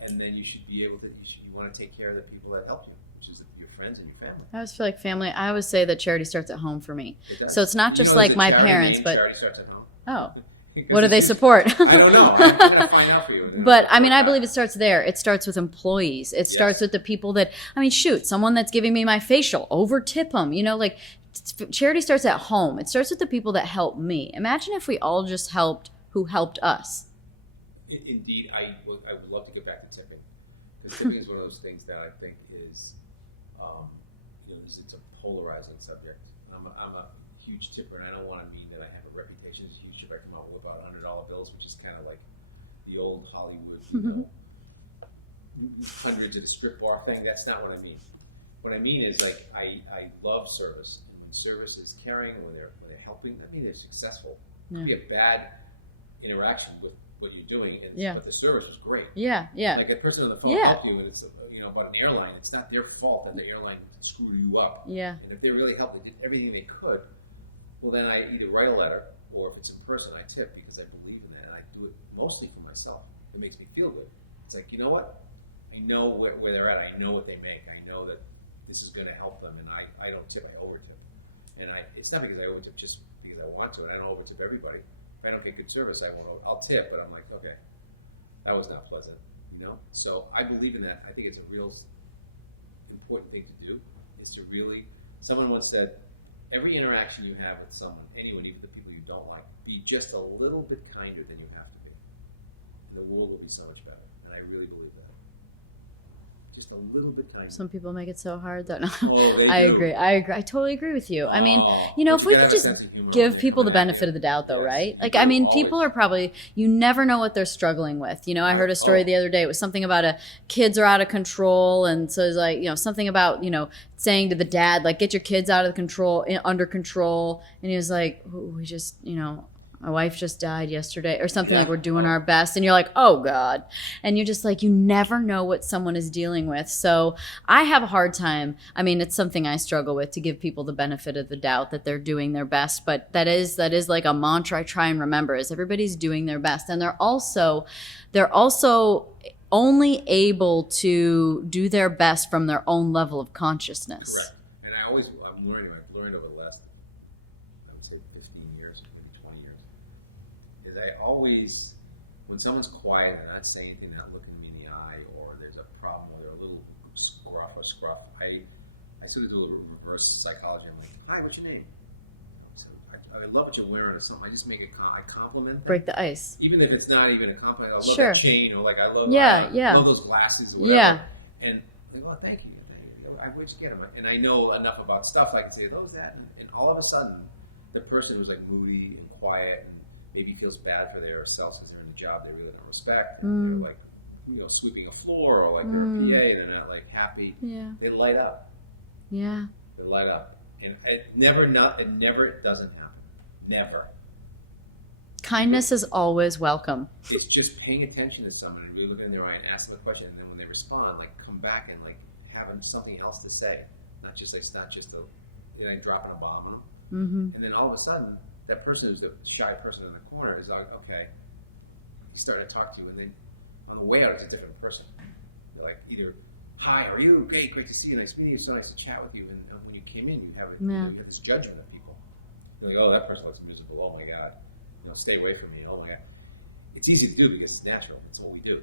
and then you should be able to. You want to take care of the people that help you, which is your friends and your family. I always feel like family. I always say that charity starts at home for me. It does. So it's not just there's like a my charity parents, name, but charity starts at home. oh, Because what do they support? I don't know. I'm gonna find out for you. But I mean, I believe it starts there. It starts with employees. It starts with the people that, I mean, shoot, someone that's giving me my facial, over tip them. Like charity starts at home. It starts with the people that help me. Imagine if we all just helped who helped us. Indeed, I would love to get back to tipping. Because tipping is one of those things that I think is, it's a polarizing subject. I'm a huge tipper, and I don't want to mean that I have a reputation as a huge tipper. I come out with about $100 bills, which is kind of like the old Hollywood, hundreds at a strip bar thing. That's not what I mean. What I mean is, like, I love service. And when service is caring, when they're helping, I mean, they're successful. It could be a bad interaction with what you're doing, but the service was great. Yeah. Like a person on the phone helped you, and it's about an airline. It's not their fault that the airline screwed you up. Yeah. And if they really helped, they did everything they could. Well, then I either write a letter, or if it's in person, I tip, because I believe in that, and I do it mostly for myself. It makes me feel good. It's like, you know what? I know where they're at. I know what they make. I know that this is going to help them, and I don't tip. I overtip. And it's not because I overtip just because I want to, and I don't overtip everybody. If I don't get good service, I'll tip, but I'm like, okay, that was not pleasant, So I believe in that. I think it's a real important thing to do, is to really, someone once said, every interaction you have with someone, anyone, even the people you don't like, be just a little bit kinder than you have to be. And the world will be so much better. And I really believe that. Just a little bit kinder. Some people make it so hard that I agree. I totally agree with you. I mean, if we could just give people the benefit of the doubt, though, right? Like, I mean, people are probably, you never know what they're struggling with. I heard a story the other day. It was something about kids are out of control. And so it's like, something about, saying to the dad, like, get your kids out of under control. And he was like, we just, my wife just died yesterday, or something, like we're doing our best. And you're like, oh God. And you're just like, you never know what someone is dealing with. So I have a hard time. I mean, it's something I struggle with, to give people the benefit of the doubt that they're doing their best. But that is like a mantra I try and remember, is everybody's doing their best. And they're also only able to do their best from their own level of consciousness. Correct. And I've learned over the last, I would say 15 years, maybe 20 years, is I always, when someone's quiet and not saying anything, not looking me in the eye, or there's a problem, or they're a little scruff, I sort of do a little reverse psychology. I'm like, hi, what's your name? So I love what you're wearing or something. I just make I compliment them. Break the ice. Even if it's not even a compliment. I love Sure. that chain, or like I love those glasses or whatever. Yeah. And like, well, thank you. Where'd you get them? And I know enough about stuff, so I can say, those that. And all of a sudden, the person who's like moody and quiet and maybe feels bad for their selves because they're in a job they really don't respect. And they're like, sweeping a floor, or like they're a PA, they're not like happy. Yeah. They light up. Yeah. They light up. And it never doesn't happen. Never. Kindness is always welcome. It's just paying attention to someone and really looking in their eye and asking the question, and then when they respond, like, come back and like have something else to say, not just dropping a bomb on them. Mm-hmm. And then all of a sudden, that person who's the shy person in the corner is like, okay, he's starting to talk to you, and then on the way out, it's a different person. They're like, either, hi, how are you? Okay, great to see you. Nice meeting you. So nice to chat with you. And when you came in, you have this judgment of people. You're like, oh, that person looks miserable. Oh my God, stay away from me. Oh my God. It's easy to do because it's natural. It's what we do.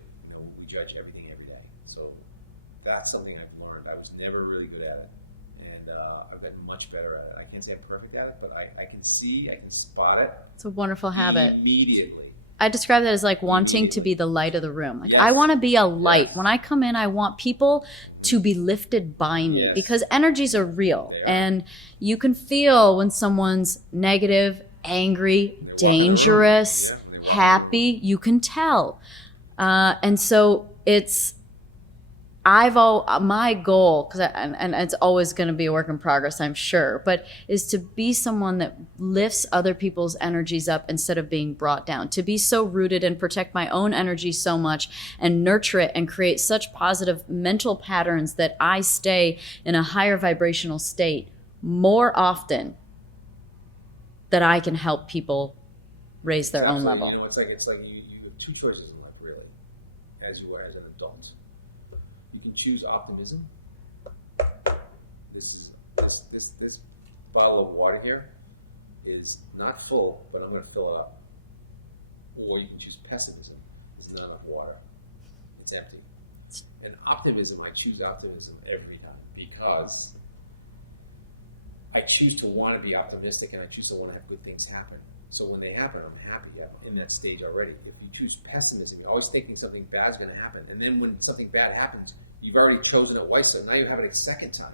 We judge everything every day. So that's something I've learned. I was never really good at it, and I've gotten much better at it. I can't say I'm perfect at it, but I can spot it. It's a wonderful habit. Immediately. I describe that as like wanting to be the light of the room. Like, I want to be a light. When I come in, I want people to be lifted by me, because energies are real. And you can feel when someone's negative, angry, dangerous, happy. You can tell. And so it's my goal, and it's always going to be a work in progress, I'm sure, but is to be someone that lifts other people's energies up instead of being brought down, to be so rooted and protect my own energy so much and nurture it and create such positive mental patterns that I stay in a higher vibrational state more often, that I can help people raise their own level. You know, it's like you have two choices in life, really, as you are as an adult. You can choose optimism. This bottle of water here is not full, but I'm going to fill it up. Or you can choose pessimism. There's not enough water. It's empty. And optimism, I choose optimism every time because I choose to want to be optimistic and I choose to want to have good things happen. So when they happen, I'm happy. I'm in that stage already. If you choose pessimism, you're always thinking something bad's going to happen. And then when something bad happens, you've already chosen it twice, so now you're having it a second time,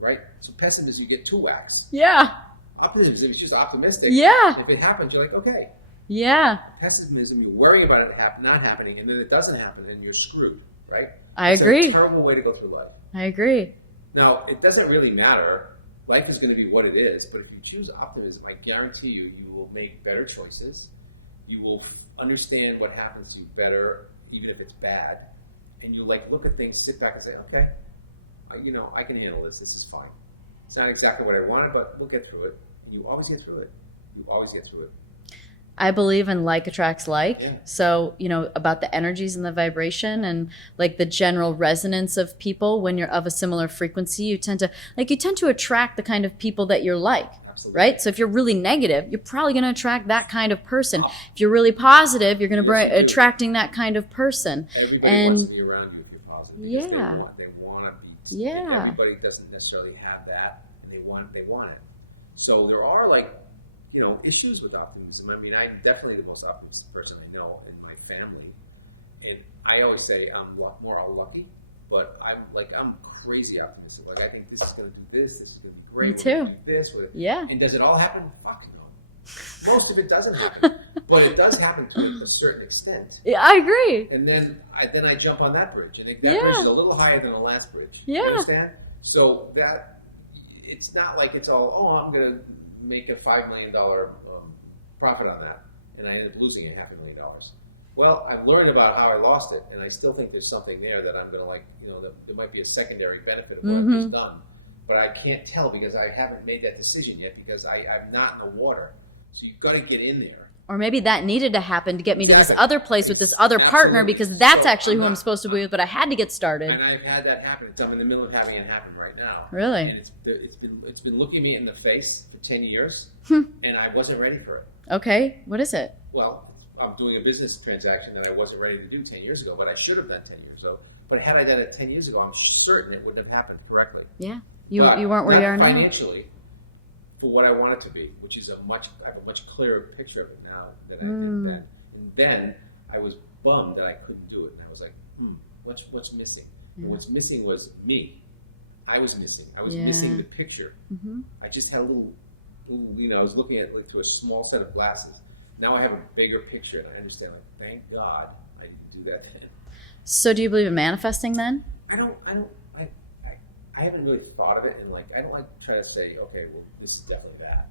right? So pessimism, you get two whacks. Yeah. Optimism is just optimistic. Yeah. If it happens, you're like, okay. Yeah. Pessimism, you're worrying about it not happening, and then it doesn't happen, and you're screwed, right? I agree. It's a terrible way to go through life. I agree. Now, it doesn't really matter. Life is going to be what it is, but if you choose optimism, I guarantee you will make better choices. You will understand what happens to you better, even if it's bad. And you'll look at things, sit back and say, okay, I can handle this. This is fine. It's not exactly what I wanted, but we'll get through it. And you always get through it. You always get through it. I believe in like attracts like. Yeah. So, about the energies and the vibration and the general resonance of people. When you're of a similar frequency, you tend to attract the kind of people that you're like. Absolutely. Right? So if you're really negative, you're probably going to attract that kind of person. If you're really positive, you're going to bring attracting that kind of person. Everybody wants to be around you if you're positive. Yeah. They want to be. Yeah. Everybody doesn't necessarily have that, and they want it. So there are issues with optimism. I mean, I'm definitely the most optimistic person I know in my family, and I always say I'm more lucky, but I'm crazy optimistic. I think this is going to do this. This is going to be great. Me too. We're gonna do this. Yeah. And does it all happen? Fuck no. Most of it doesn't happen, but it does happen to a certain extent. Yeah, I agree. And then I jump on that bridge, and that bridge is a little higher than the last bridge. Yeah. You understand? So that it's not like it's all I'm going to make a $5 million profit on that, and I ended up losing $500,000. Well, I've learned about how I lost it, and I still think there's something there that I'm going to that there might be a secondary benefit of what I've just done. But I can't tell because I haven't made that decision yet because I'm not in the water. So you've got to get in there. Or maybe that needed to happen to get me to this other place with this other partner because that's actually who I'm supposed to be with, but I had to get started. And I've had that happen. I'm in the middle of having it happen right now. Really? And it's been looking me in the face for 10 years, and I wasn't ready for it. Okay, what is it? Well, I'm doing a business transaction that I wasn't ready to do 10 years ago, but I should have done 10 years ago. But had I done it 10 years ago, I'm certain it wouldn't have happened correctly. Yeah, you weren't where you are now. Financially, for what I want it to be, which is I have a much clearer picture of it now than I did then. And then I was bummed that I couldn't do it. And I was like, what's missing? And what's missing was me. I was missing. I was missing the picture. I just had a little, I was looking at through a small set of glasses. Now I have a bigger picture, and I understand. Thank God I didn't do that. So, do you believe in manifesting then? I haven't really thought of it, and I don't to try to say, okay, well, this is definitely that.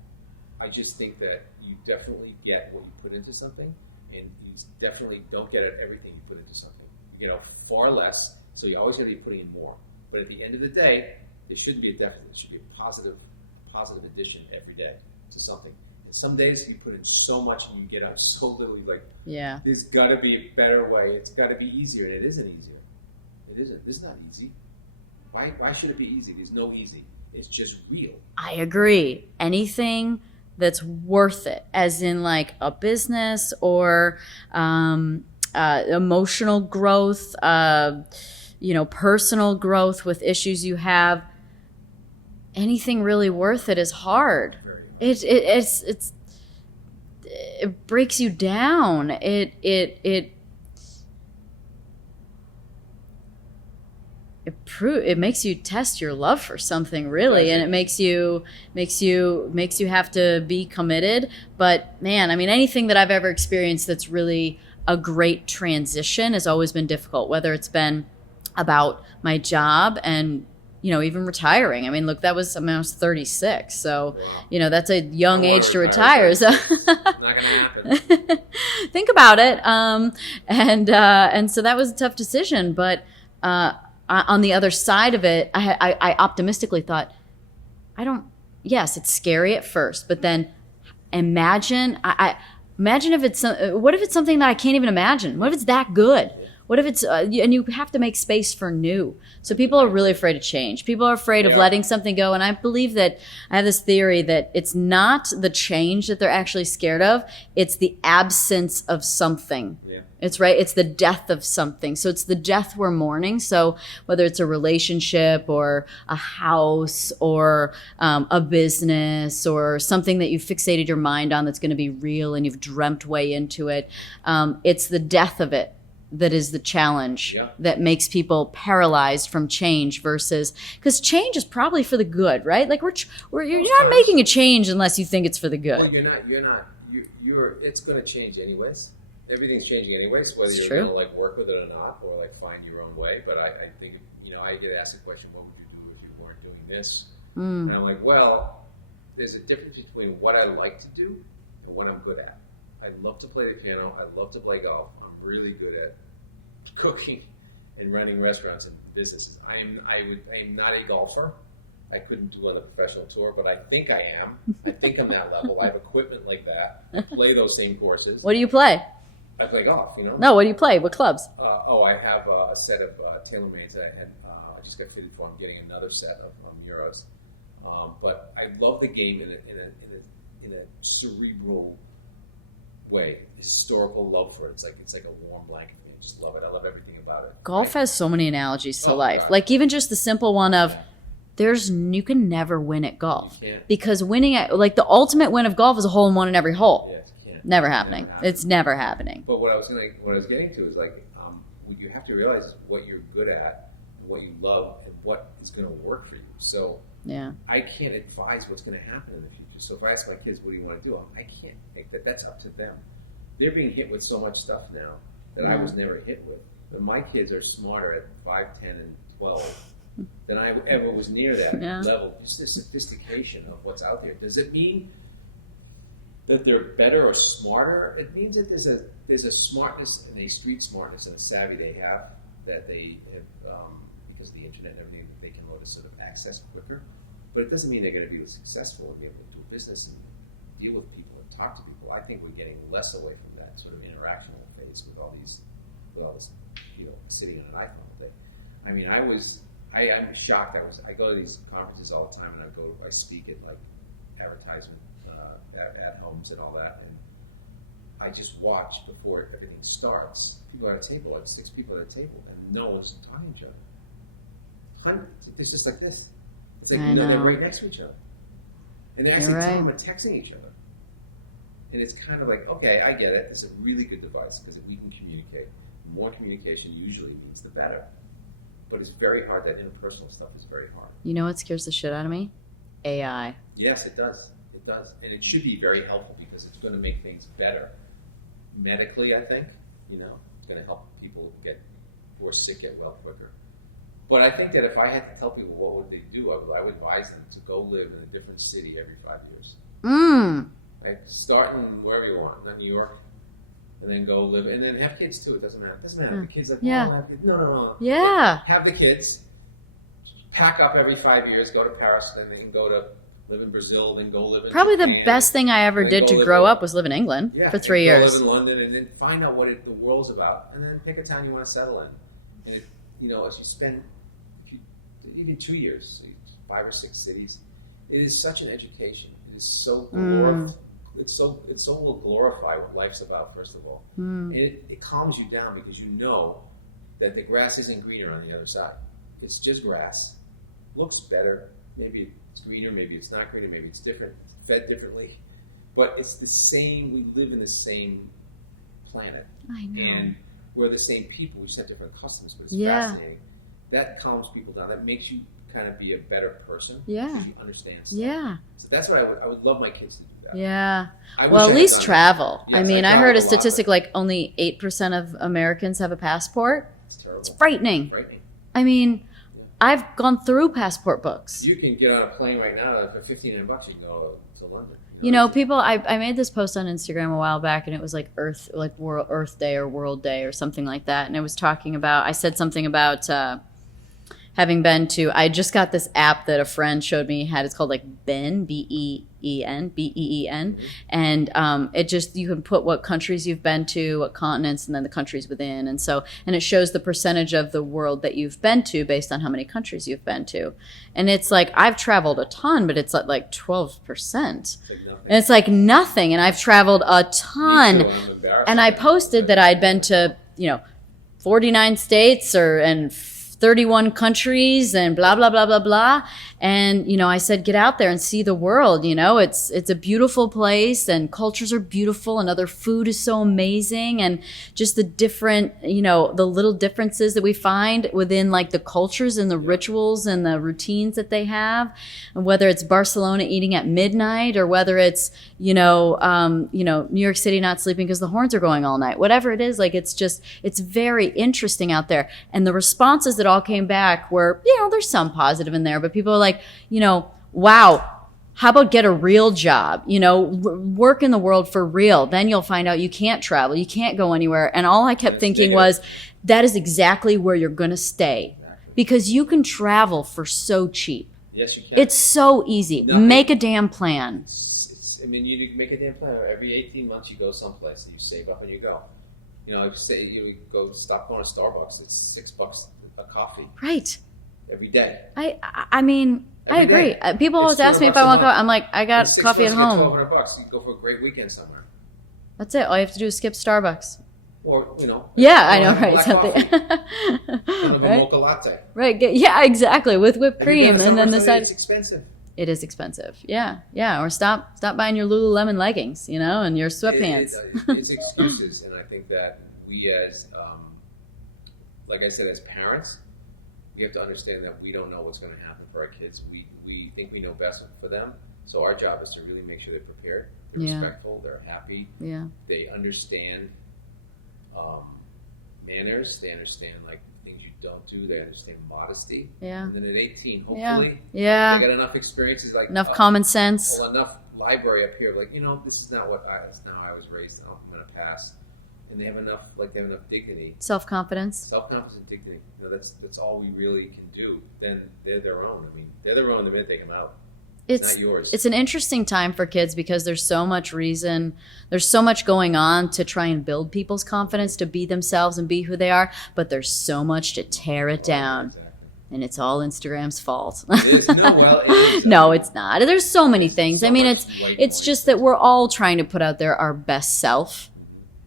I just think that you definitely get what you put into something, and you definitely don't get everything you put into something. You get far less, so you always have to be putting in more. But at the end of the day, there shouldn't be a deficit. There should be a positive addition every day to something. And some days you put in so much and you get out so little. You're like, there's got to be a better way. It's got to be easier, and it isn't easier. It isn't. It's not easy. Why should it be easy? There's no easy. It's just real. I agree. Anything that's worth it, as in a business or emotional growth, personal growth with issues you have. Anything really worth it is hard. It breaks you down. It makes you test your love for something, really, and it makes you have to be committed. But man, I mean, anything that I've ever experienced that's really a great transition has always been difficult, whether it's been about my job and, even retiring. I mean, look, I was 36. So, that's a young age to retire. So It's not going to happen. think about it. And so that was a tough decision. But on the other side of it, I optimistically thought, yes, it's scary at first, but then imagine if it's, what if it's something that I can't even imagine? What if it's that good? What if it's, and you have to make space for new. So people are really afraid of change. People are afraid of letting something go. And I believe that I have this theory that it's not the change that they're actually scared of. It's the absence of something. Yeah. It's right. It's the death of something. So it's the death we're mourning. So whether it's a relationship or a house or a business or something that you fixated your mind on that's going to be real and you've dreamt way into it, it's the death of it that is the challenge that makes people paralyzed from change versus, because change is probably for the good, right? Like you're not making a change unless you think it's for the good. Well, it's going to change anyways. Everything's changing anyways, whether It's you're true. going to work with it or not, or find your own way. But I think, I get asked the question, what would you do if you weren't doing this? And I'm like, well, there's a difference between what I like to do and what I'm good at. I love to play the piano. I love to play golf. I'm really good at cooking and running restaurants and businesses. I am not a golfer. I couldn't do on the professional tour, but I think I am. I think I'm that level. I have equipment like that. I play those same courses. What do you play? I play golf, No, what do you play? What clubs? I have a set of TaylorMades that I just got fitted for. I'm getting another set of Euros. But I love the game in a cerebral way, historical love for it. It's like a warm blanket for me. I just love it. I love everything about it. Golf has so many analogies to life. God. Like even just the simple one of you can never win at golf. You can't. Because winning at, like the ultimate win of golf is a hole in one in every hole. Yes, you can't. Never happening. It's never happening. But what I was getting to is like, what you have to realize is what you're good at, and what you love, and what is going to work for you. So I can't advise what's going to happen in the future. So if I ask my kids, what do you want to do? I can't think that. That's up to them. They're being hit with so much stuff now that I was never hit with. But my kids are smarter at 5, 10, and 12 than I ever was near that level. Just the sophistication of what's out there. Does it mean that they're better or smarter? It means that there's a smartness and a street smartness and a savvy they have that they have, because of the internet and everything, they can sort of access quicker. But it doesn't mean they're going to be successful and be able to do business and deal with people and talk to people. I think we're getting less away from that sort of interactional phase with all this, sitting on an iPhone all day. I mean, I'm shocked. I go to these conferences all the time, and I speak at like advertisement at homes and all that, and I just watch before everything starts. People at a table, like 6 people at a table, and no one's talking to each other. Hundreds. It's just like this. It's like they're right next to each other, and they're actually talking and texting each other. And it's kind of like, okay, I get it. It's a really good device because we can communicate. More communication usually means the better. But it's very hard. That interpersonal stuff is very hard. You know what scares the shit out of me? AI. Yes, it does. It does. And it should be very helpful because it's going to make things better. Medically, I think, it's going to help people who are sick get well quicker. But I think that if I had to tell people what would they do, I would advise them to go live in a different city every 5 years. Like start in wherever you want, not New York, and then go live, and then have kids too. It doesn't matter. It doesn't matter. The kids like, have kids. No. Yeah. Have the kids. Pack up every 5 years. Go to Paris, then they can go to live in Brazil, then go live in Probably Japan, the best thing I ever did to grow up was live in England for 3 years. Go live in London, and then find out what the world's about, and then pick a town you want to settle in. And as you spend even 2 years, 5 or 6 cities, it is such an education. It is so glorified. It so will glorify what life's about, first of all. And it calms you down because you know that the grass isn't greener on the other side. It's just grass. Looks better. Maybe it's greener, maybe it's not greener, maybe it's different, fed differently. But it's the same, we live in the same planet. I know. And we're the same people, we just have different customs, but it's fascinating. That calms people down. That makes you kind of be a better person. Yeah. Because you understand stuff. Yeah. So that's what I would love my kids to do that. Yeah. I Well, wish at I least had done travel. Yes, I mean, I traveled heard a lot, statistic but like only 8% of Americans have a passport. It's terrible. It's frightening. Frightening. I mean, I've gone through passport books. You can get on a plane right now for $1,500. You can go to London. You know, people. I made this post on Instagram a while back, and it was like Earth Day or World Day or something like that. And it was talking about. I said something about having been to. I just got this app that a friend showed me. It's called like Ben, BEEN, and it just, you can put what countries you've been to, what continents, and then the countries within, and it shows the percentage of the world that you've been to based on how many countries you've been to, and it's like I've traveled a ton, but it's like 12%, and it's like nothing, and I've traveled a ton, and I posted that I'd been to 49 states and 31 countries and blah, blah, blah, blah, blah. And, I said, get out there and see the world. It's a beautiful place, and cultures are beautiful, and other food is so amazing. And just the different, the little differences that we find within like the cultures and the rituals and the routines that they have. And whether it's Barcelona eating at midnight, or whether it's, New York City not sleeping because the horns are going all night, whatever it is, like, it's very interesting out there. And the responses that all came back were, there's some positive in there, but people are like, wow, how about get a real job? Work in the world for real. Then you'll find out you can't travel, you can't go anywhere. And all I kept thinking was, that is exactly where you're going to stay, because you can travel for so cheap. Yes, you can. It's so easy. Make a damn plan. You make a damn plan. Every 18 months you go someplace and you save up and you go. Say you stop going to Starbucks. It's $6 a coffee. Right. Every day. I agree. People always ask me if I want coffee. I'm like, I got coffee at home. $1,200. You can go for a great weekend somewhere. That's it. All you have to do is skip Starbucks. Or, Yeah, I know, right? Something. Kind of a mocha latte. Right. Yeah, exactly. With whipped cream, and then the side. It's expensive. It is expensive. Yeah. Or stop buying your Lululemon leggings, and your sweatpants. It's excuses, and I think that we as, like I said, as parents, we have to understand that we don't know what's going to happen for our kids. We think we know best for them, so our job is to really make sure they're prepared, they're respectful, they're happy, they understand manners, they understand like things you don't do, they understand modesty. And then at 18, hopefully, they got enough experiences, like enough common sense, enough library up here, like this is not how I was raised. I'm going to pass. And they have enough dignity, self-confidence, and dignity. That's all we really can do. Then they're their own. They're their own the minute they come out. It's not yours. It's an interesting time for kids because there's so much going on to try and build people's confidence to be themselves and be who they are. But there's so much to tear it down. Exactly. And it's all Instagram's fault. No, it's not. There's so many things. It's just that we're all trying to put out there our best self.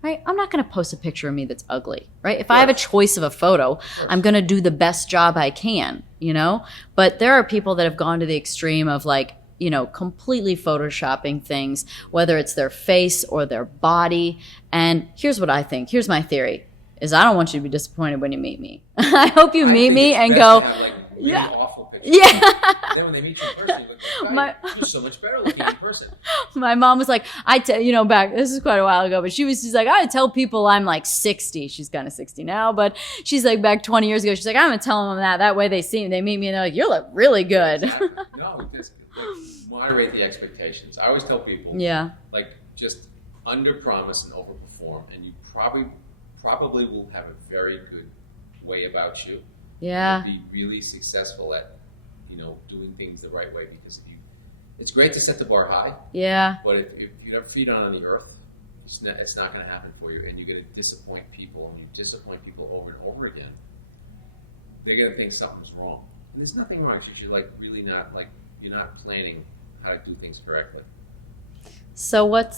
Right? I'm not going to post a picture of me that's ugly, right? If I have a choice of a photo, I'm going to do the best job I can, But there are people that have gone to the extreme of completely photoshopping things, whether it's their face or their body. And here's what I think. Here's my theory, is I don't want you to be disappointed when you meet me. I hope you meet me and go, awful pictures. Then when they meet you in person, you're like, you're so much better looking in person. My mom was like, this is quite a while ago, but she's like, I tell people I'm like 60. She's kind of 60 now, but she's like back 20 years ago. She's like, I'm going to tell them that way they meet me and they're like, you look really good. Exactly. No, just moderate the expectations. I always tell people, just under promise and over perform, and you probably will have a very good way about you. Yeah. Be really successful at, doing things the right way, because it's great to set the bar high. Yeah. But if you have feet on the earth, it's not going to happen for you, and you're going to disappoint people, and you disappoint people over and over again. They're going to think something's wrong, and there's nothing wrong. You're really not you're not planning how to do things correctly. So what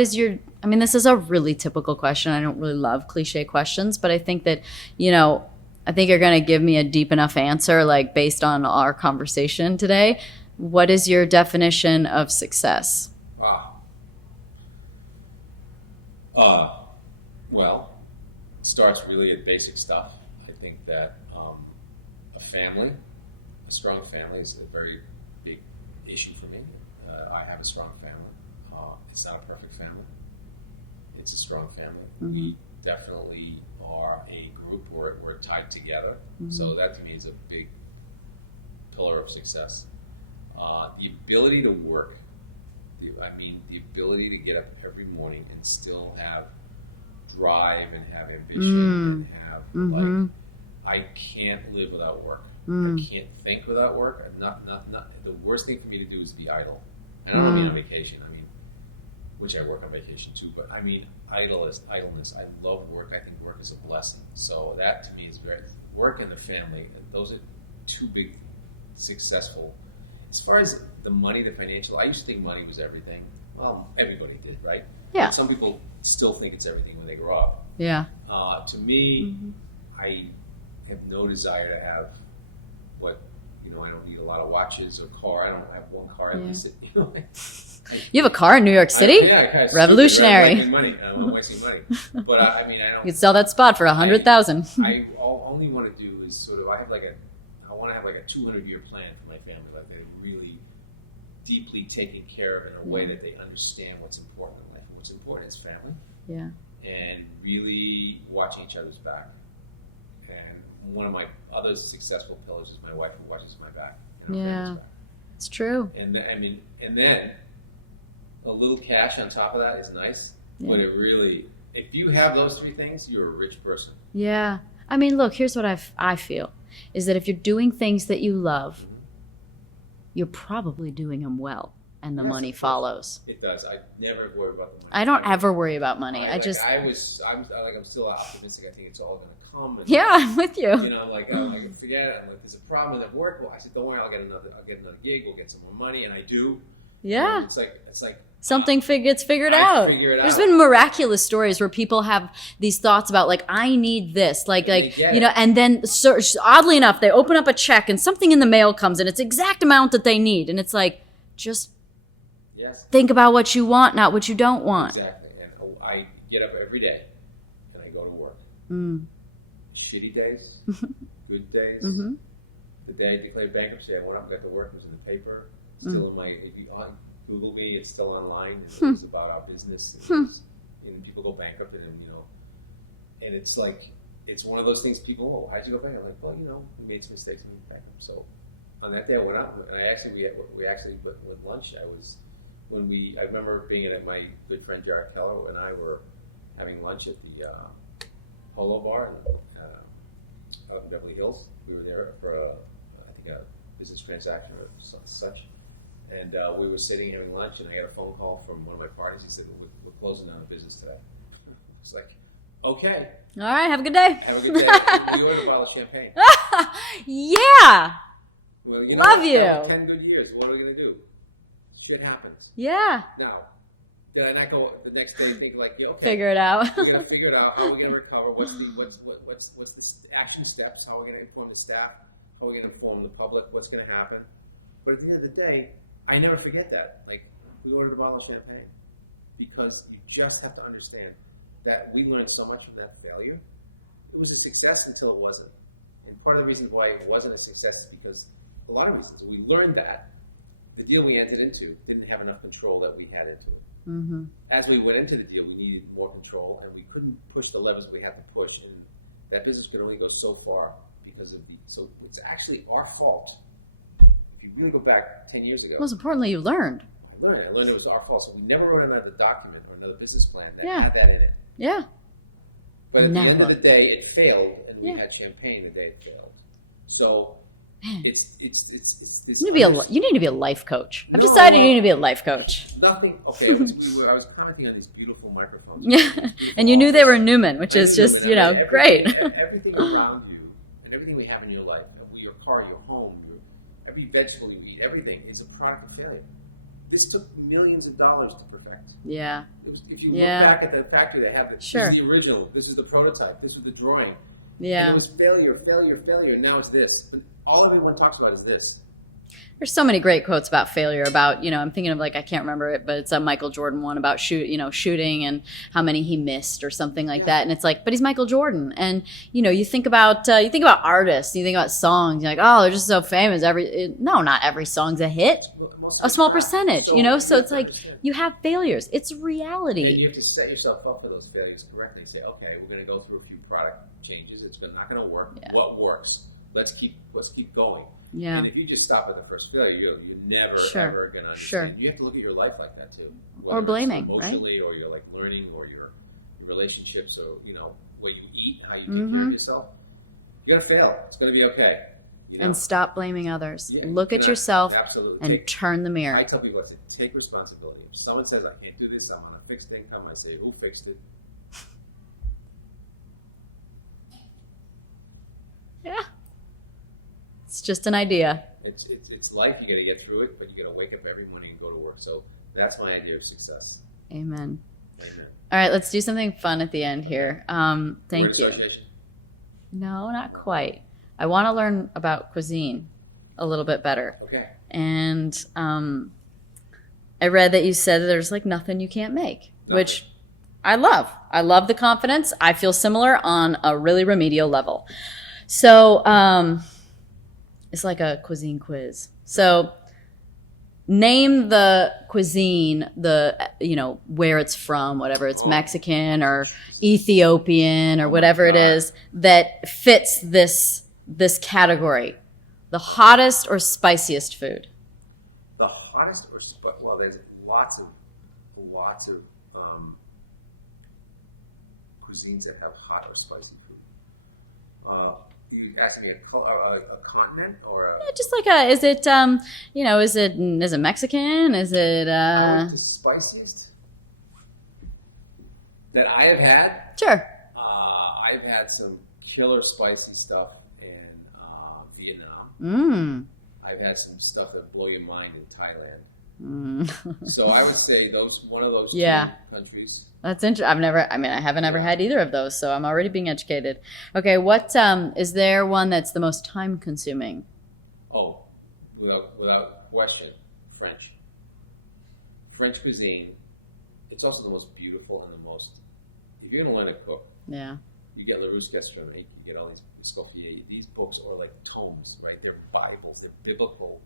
is your? This is a really typical question. I don't really love cliche questions, but I think that I think you're going to give me a deep enough answer, like based on our conversation today. What is your definition of success? Well, it starts really at basic stuff. I think that a strong family is a very big issue for me. I have a strong family. It's not a perfect family. It's a strong family. Mm-hmm. We definitely are a group. We're tied together. So that to me is a big pillar of success. The ability to work. The ability to get up every morning and still have drive and have ambition and have like, I can't live without work. I can't think without work. The worst thing for me to do is be idle. And I don't mean on vacation. I mean, which I work on vacation too, but I mean idleness. I love work. I think work is a blessing. So that to me is very, work and the family, those are two big successful. As far as the money, the financial, I used to think money was everything. Well, everybody did, right? Yeah. But some people still think it's everything when they grow up. Yeah. To me, I have no desire to have I don't need a lot of watches or car. I don't have one car. You have a car in New York City? Yeah. Revolutionary. Money. I'm wasting money. But I don't. You could sell that spot for $100,000. I only want to do is sort of, I want to have like a 200-year plan for my family, like they're really deeply taken care of in a way that they understand what's important in life. And what's important is family. Yeah. And really watching each other's back. And one of my other successful pillars is my wife who watches my back. Yeah, it's true. And then a little cash on top of that is nice, but it really, if you have those three things, you're a rich person. Yeah. I mean, look, here's what I feel, is that if you're doing things that you love, you're probably doing them well, and the money follows. It does. I never worry about the money. I don't ever worry about money. I'm still optimistic. I think it's all going to come. And, I'm with you. I'm like, forget it. I'm like, there's a problem at work. Well, I said, don't worry, I'll get another gig. We'll get some more money, and I do. Yeah. It's like something gets figured out. There's been miraculous stories where people have these thoughts about like, I need this, and then oddly enough, they open up a check and something in the mail comes and it's the exact amount that they need, and it's like, just think about what you want, not what you don't want. Exactly. And I get up every day and I go to work. Shitty days, good days. The day I declared bankruptcy, I went up and got to work. It was in the paper. Still in my, if you Google me, it's still online. It was about our business. And people go bankrupt, and it's like, it's one of those things people, how'd you go bankrupt? I'm like, well, we made some mistakes and we went bankrupt. So on that day I went out and we actually went lunch. I remember being at my good friend Jared Keller and I were having lunch at the Polo Bar out in Beverly Hills. We were there for a business transaction or such. And we were sitting having lunch, and I got a phone call from one of my partners. He said, we're closing down the business today. It's like, okay. All right, have a good day. Have a good day. We ordered a bottle of champagne. Yeah. Well, love you. 10 good years. What are we going to do? Shit happens. Yeah. Now, did I not go the next day and think like, okay. Figure it out. We're going to figure it out. How are we going to recover? What's the action steps? How are we going to inform the staff? How are we going to inform the public? What's going to happen? But at the end of the day, I never forget that. Like, we ordered a bottle of champagne because you just have to understand that we learned so much from that failure. It was a success until it wasn't. And part of the reason why it wasn't a success is because a lot of reasons. We learned that the deal we entered into didn't have enough control that we had into it. As we went into the deal, we needed more control, and we couldn't push the levers we had to push. And that business could only go so far because of so it's actually our fault. If you really go back 10 years ago. Most importantly, you learned. I learned it was our fault. So we never wrote another document or another business plan that had that in it. Yeah. But at the end of the day, it failed, and we had champagne the day it failed. So it's you need to be a life coach. I've decided you need to be a life coach. Nothing. Okay, I was commenting on these beautiful microphones. Yeah, and you knew they were Newman, which is just great. Everything around you and everything we have in your life, your car, your home, every vegetable you eat, everything is a product of failure. This took millions of dollars to perfect. Yeah. If you look back at the factory, they have this. Sure. This is the original. This is the prototype. This was the drawing. Yeah. And it was failure. Now it's this. But all everyone talks about is this. There's so many great quotes about failure. About I'm thinking of like I can't remember it, but it's a Michael Jordan one about shooting and how many he missed or something like that. And it's like, but he's Michael Jordan, and you think about artists, you think about songs, you're like, oh, they're just so famous. No, not every song's a hit. A small percentage, So it's like you have failures. It's reality. And you have to set yourself up for those failures correctly. Say, okay, we're going to go through a few product changes. It's not going to work. Yeah. What works? Let's keep going. Yeah. And if you just stop at the first failure, you're never ever going to understand. Sure. You have to look at your life like that too. Or blaming, emotionally, right? Or you're like learning, or your relationships, or what you eat, how you take care of yourself. You're gonna fail. It's gonna be okay. And stop blaming others. Look at yourself and turn the mirror. I tell people, I say, take responsibility. If someone says I can't do this, I'm on a fixed income, I say, who fixed it? Yeah. It's just an idea. It's life. You got to get through it, but you got to wake up every morning and go to work. So that's my idea of success. Amen. All right, let's do something fun at the end here. Thank you. No, not quite. I want to learn about cuisine a little bit better. Okay. And I read that you said that there's like nothing you can't make, which I love. I love the confidence. I feel similar on a really remedial level. So it's like a cuisine quiz. So name the cuisine, where it's from, whatever it's Mexican or Ethiopian or whatever it is that fits this category. The hottest or spiciest food? The hottest or well, there's lots of cuisines that have hot or spicy food. You asking me a continent or just like is it is it Mexican? Is it the spiciest that I have had? Sure. I've had some killer spicy stuff in Vietnam. I've had some stuff that blow your mind in Thailand. So I would say one of those two countries. That's interesting. I haven't ever had either of those, so I'm already being educated. Okay, what is there one that's the most time consuming? Oh, without question, French. French cuisine. It's also the most beautiful and the most. If you're gonna learn to cook, you get Larousse Gastronomique, you get all these Escoffier. These books are like tomes, right? They're Bibles. They're biblical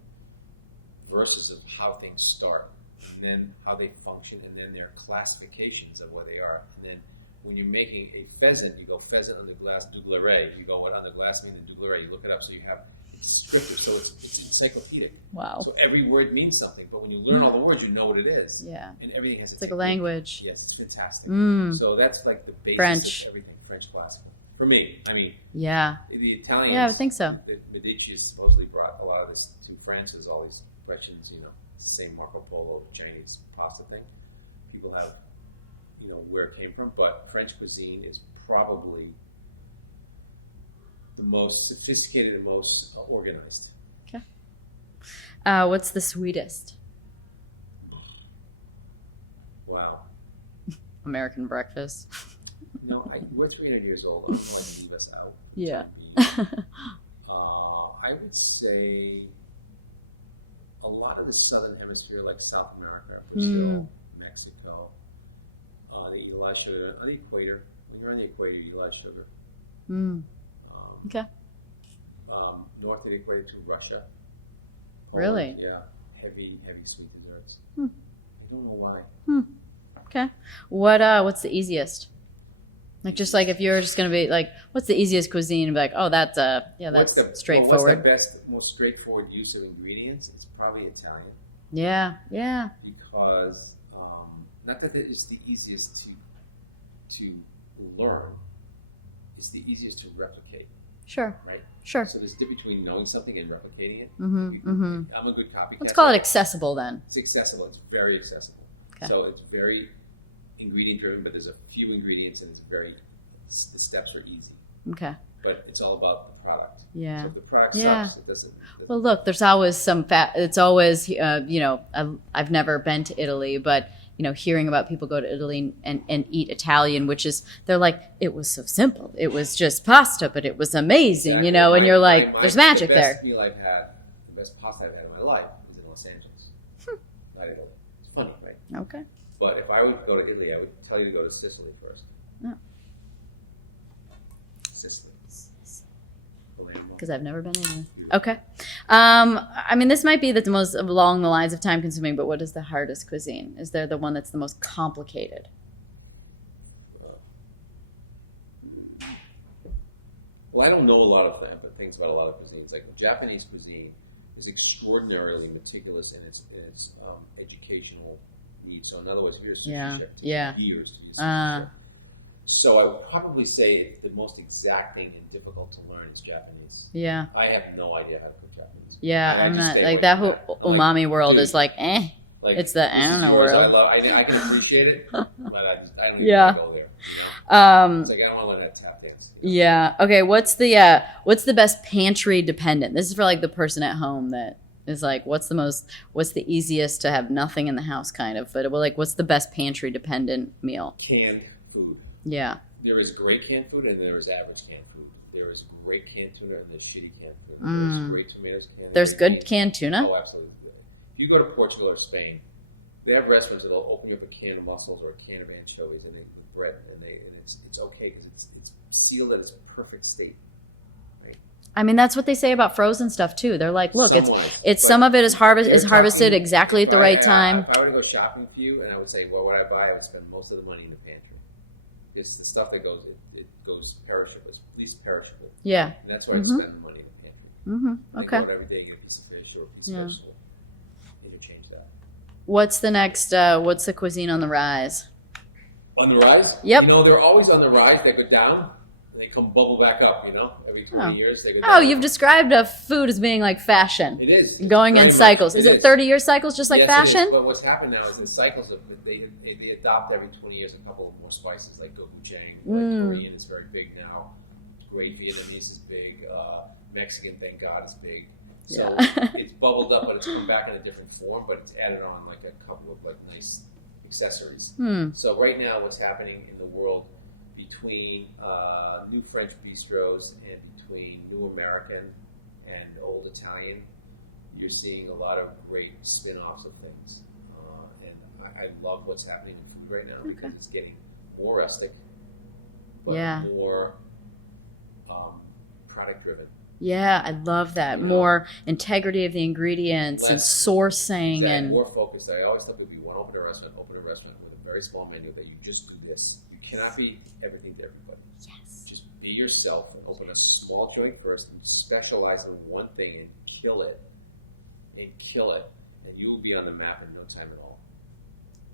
verses of how things start, and then how they function, and then their classifications of what they are. And then when you're making a pheasant, you go pheasant on the glace douglaret. You go on the glass name the douglaret. You look it up, so you have it's scripture, so it's encyclopedic. Wow. So every word means something, but when you learn all the words, you know what it is. Yeah. And everything has. It's like a language. Yes, it's fantastic. So that's like the basis French. of everything. French classical. For me, I mean. Yeah. The Italians. Yeah, I would think so. The Medici supposedly brought a lot of this to France. There's all these questions, it's the same Marco Polo, the Chinese pasta thing. People have, where it came from, but French cuisine is probably the most sophisticated and most organized. Okay. What's the sweetest? Wow. American breakfast. We're 300 years old. I don't want to leave us out. Yeah. I would say a lot of the southern hemisphere, like South America, Brazil, Mexico, they eat a lot of sugar. On the equator, when you're on the equator, you eat a lot of sugar. Okay. North of the equator to Russia. Really? Yeah. Heavy sweet desserts. I don't know why. Okay. What's the easiest? Like, just like if you're just going to be like, what's the easiest cuisine? And be like, oh, that's straightforward. What's the most straightforward use of ingredients? It's probably Italian. Yeah. Because, not that it is the easiest to learn, it's the easiest to replicate. Sure. Right? Sure. So there's a difference between knowing something and replicating it. I'm a good copycat. Let's call it accessible then. It's accessible. It's very accessible. Okay. So it's very ingredient driven, but there's a few ingredients and the steps are easy. Okay. But it's all about the product. Yeah. So if the product sucks, it doesn't. Well, look, there's always some it's always, I've never been to Italy, but, hearing about people go to Italy and eat Italian, which is, they're like, it was so simple. It was just pasta, but it was amazing, Exactly. and you're like, there's magic there. The best pasta I've had in my life is in Los Angeles, not Italy. It's funny, right? Okay. But if I would go to Italy, I would tell you to go to Sicily first. Yeah. Sicily. Because I've never been in. Okay. I mean, this might be the most along the lines of time consuming, but what is the hardest cuisine? Is there the one that's the most complicated? Well, I don't know a lot of things about a lot of cuisines. Like Japanese cuisine is extraordinarily meticulous in its educational needs. So in other words, if you're a sushi chef, yeah. years to be a sushi chef. So I would probably say the most exacting and difficult to learn is Japanese. Yeah. I have no idea how to cook Japanese. Yeah, I'm not like that whole umami world is like, eh. Like, it's the I don't know world. I can appreciate it, but I don't even Yeah. want to go there. You know? It's like I don't want to let that tap dance. Yeah. Okay. What's the best pantry dependent? This is for like the person at home that is like, what's the easiest to have nothing in the house kind of, but like, what's the best pantry dependent meal? Canned food. Yeah. There is great canned food and there is average canned food. There is great canned tuna and there's shitty canned food. There's great tomatoes canned. There's good canned tuna? Oh, absolutely. If you go to Portugal or Spain, they have restaurants that'll open you up a can of mussels or a can of anchovies and bread, and it's okay because it's sealed at its perfect state. Right? I mean, that's what they say about frozen stuff too. They're like, look, it's some of it is You're harvested talking- exactly at the right time. If I were to go shopping for you, and I would say, what would I buy? I would spend most of the money in the pantry. It's the stuff that goes perishable, at least perishable. Yeah. And that's why I spend the money in the pantry. Mm-hmm. Okay. I go out every day, get a piece of fish or a piece of fish. So interchange that. What's the next? What's the cuisine on the rise? On the rise? Yep. You know, they're always on the rise. They go down, and they come bubble back up, you know? Every 20 years, they go down. Oh, you've described food as being like fashion. It is. Going in cycles. Is it 30-year cycles just like Yes, fashion? But what's happened now is in cycles, they adopt every 20 years a couple of more spices, like gochujang. Korean is very big now. Great Vietnamese is big. Mexican, thank God, is big. So it's bubbled up, but it's come back in a different form, but it's added on like a couple of like nice accessories. So right now what's happening in the world between new French bistros and between new American and old Italian, you're seeing a lot of great spin-offs of things. And I love what's happening in food right now because it's getting more rustic, but more product-driven. Yeah, I love that. More integrity of the ingredients and sourcing and more focused. I always tell people, you want to open a restaurant with a very small menu that you just do this. You cannot be everything to everybody. Yes. Just be yourself and open a small joint first and specialize in one thing and kill it. And you will be on the map in no time at all.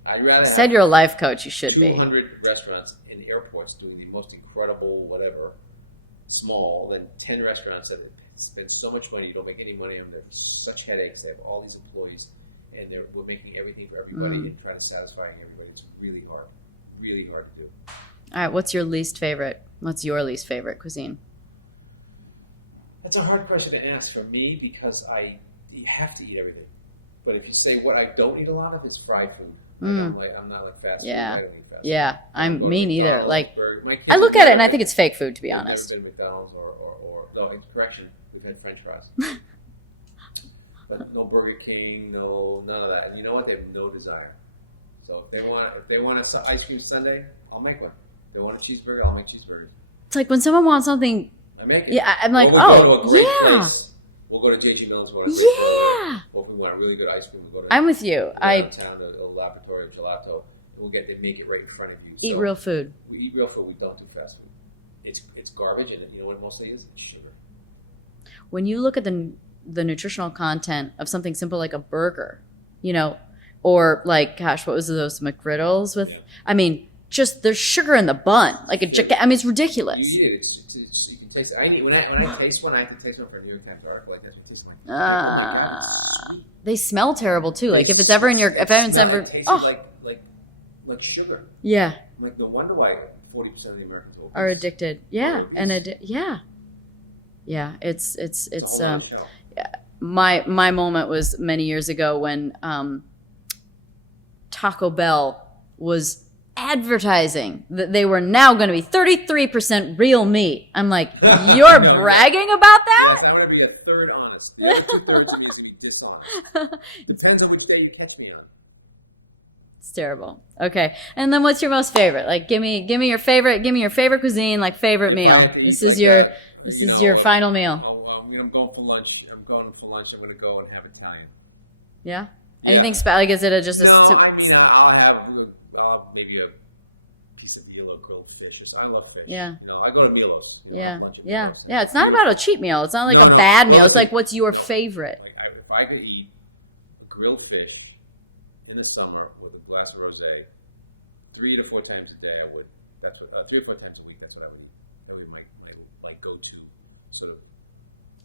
I'd rather said you're a life coach, you should 200 restaurants in airports doing the most incredible whatever, small, than 10 restaurants that spend so much money, you don't make any money on them, they're such headaches, they have all these employees, and we're making everything for everybody and trying to satisfy everybody. It's really hard to do. All right, what's your least favorite cuisine? That's a hard question to ask for me because you have to eat everything. But if you say what I don't eat a lot of, it's fried food. I'm not like fast food. I don't eat fast food. Yeah, I'm me neither. Like, I look at it and I think it's fake food, to be honest. Never been McDonald's or no, correction, we've had French fries. But no Burger King, no none of that. And you know what? They have no desire. So if they want an ice cream sundae, I'll make one. If they want a cheeseburger, I'll make cheeseburgers. It's like when someone wants something. I make it. Yeah, I'm like, Place. We'll go to J.G. Mills. Or if we want a really good ice cream, we'll go to. I'm with you. Downtown to El Laboratory Gelato. They make it right in front of you. Eat real food. We eat real food. We don't do fast food. It's garbage, and you know what it mostly is? It's sugar. When you look at the nutritional content of something simple like a burger, you know, or like, gosh, what was those McGriddles with? Yeah. I mean, just there's sugar in the bun. Like I mean, it's ridiculous. You eat it. You can taste it. When I taste one, I have to taste one for a New York Times article. Like that's what it tastes like. They smell terrible too. Like if it's ever in your, if anyone's ever, like sugar. Yeah. Like no wonder why 40% of the Americans are addicted. Yeah, and yeah, it's my moment was many years ago when Taco Bell was advertising that they were now going to be 33% real meat. I'm like, you're bragging about that? Yes, I want to be a third honest. The other 2/3 needs to be dishonest. Depends on which day you catch me on. It's terrible. Okay, and then what's your most favorite? Like, give me your favorite cuisine, like favorite meal. This is your final meal. I'm going for lunch. I'm going to go and have Italian. Yeah. Anything special? Like, is it just a? No, I mean I'll have maybe a piece of Milo grilled fish or something. I love fish. Yeah. I go to Milo's. Yeah. It's not about a cheap meal. It's not like a bad meal. It's like, what's your favorite? Like if I could eat a grilled fish in the summer with a glass of rosé 3 to 4 times a day, I would. That's what 3 or 4 times a week. That's what I would like go to. Sort of.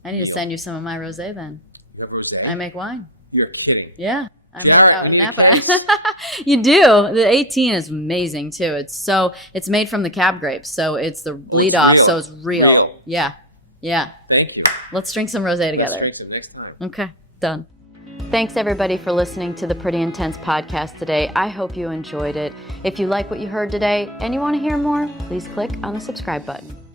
I need to send you some of my rosé then. You have rosé? I make wine. You're kidding. Yeah. I make out in Napa. You do. The 18 is amazing too. It's made from the cab grapes, so it's the bleed off, so it's real. Yeah. Thank you. Let's drink some rosé together. Let's drink some next time. Okay, done. Thanks everybody for listening to the Pretty Intense podcast today. I hope you enjoyed it. If you like what you heard today and you want to hear more, please click on the subscribe button.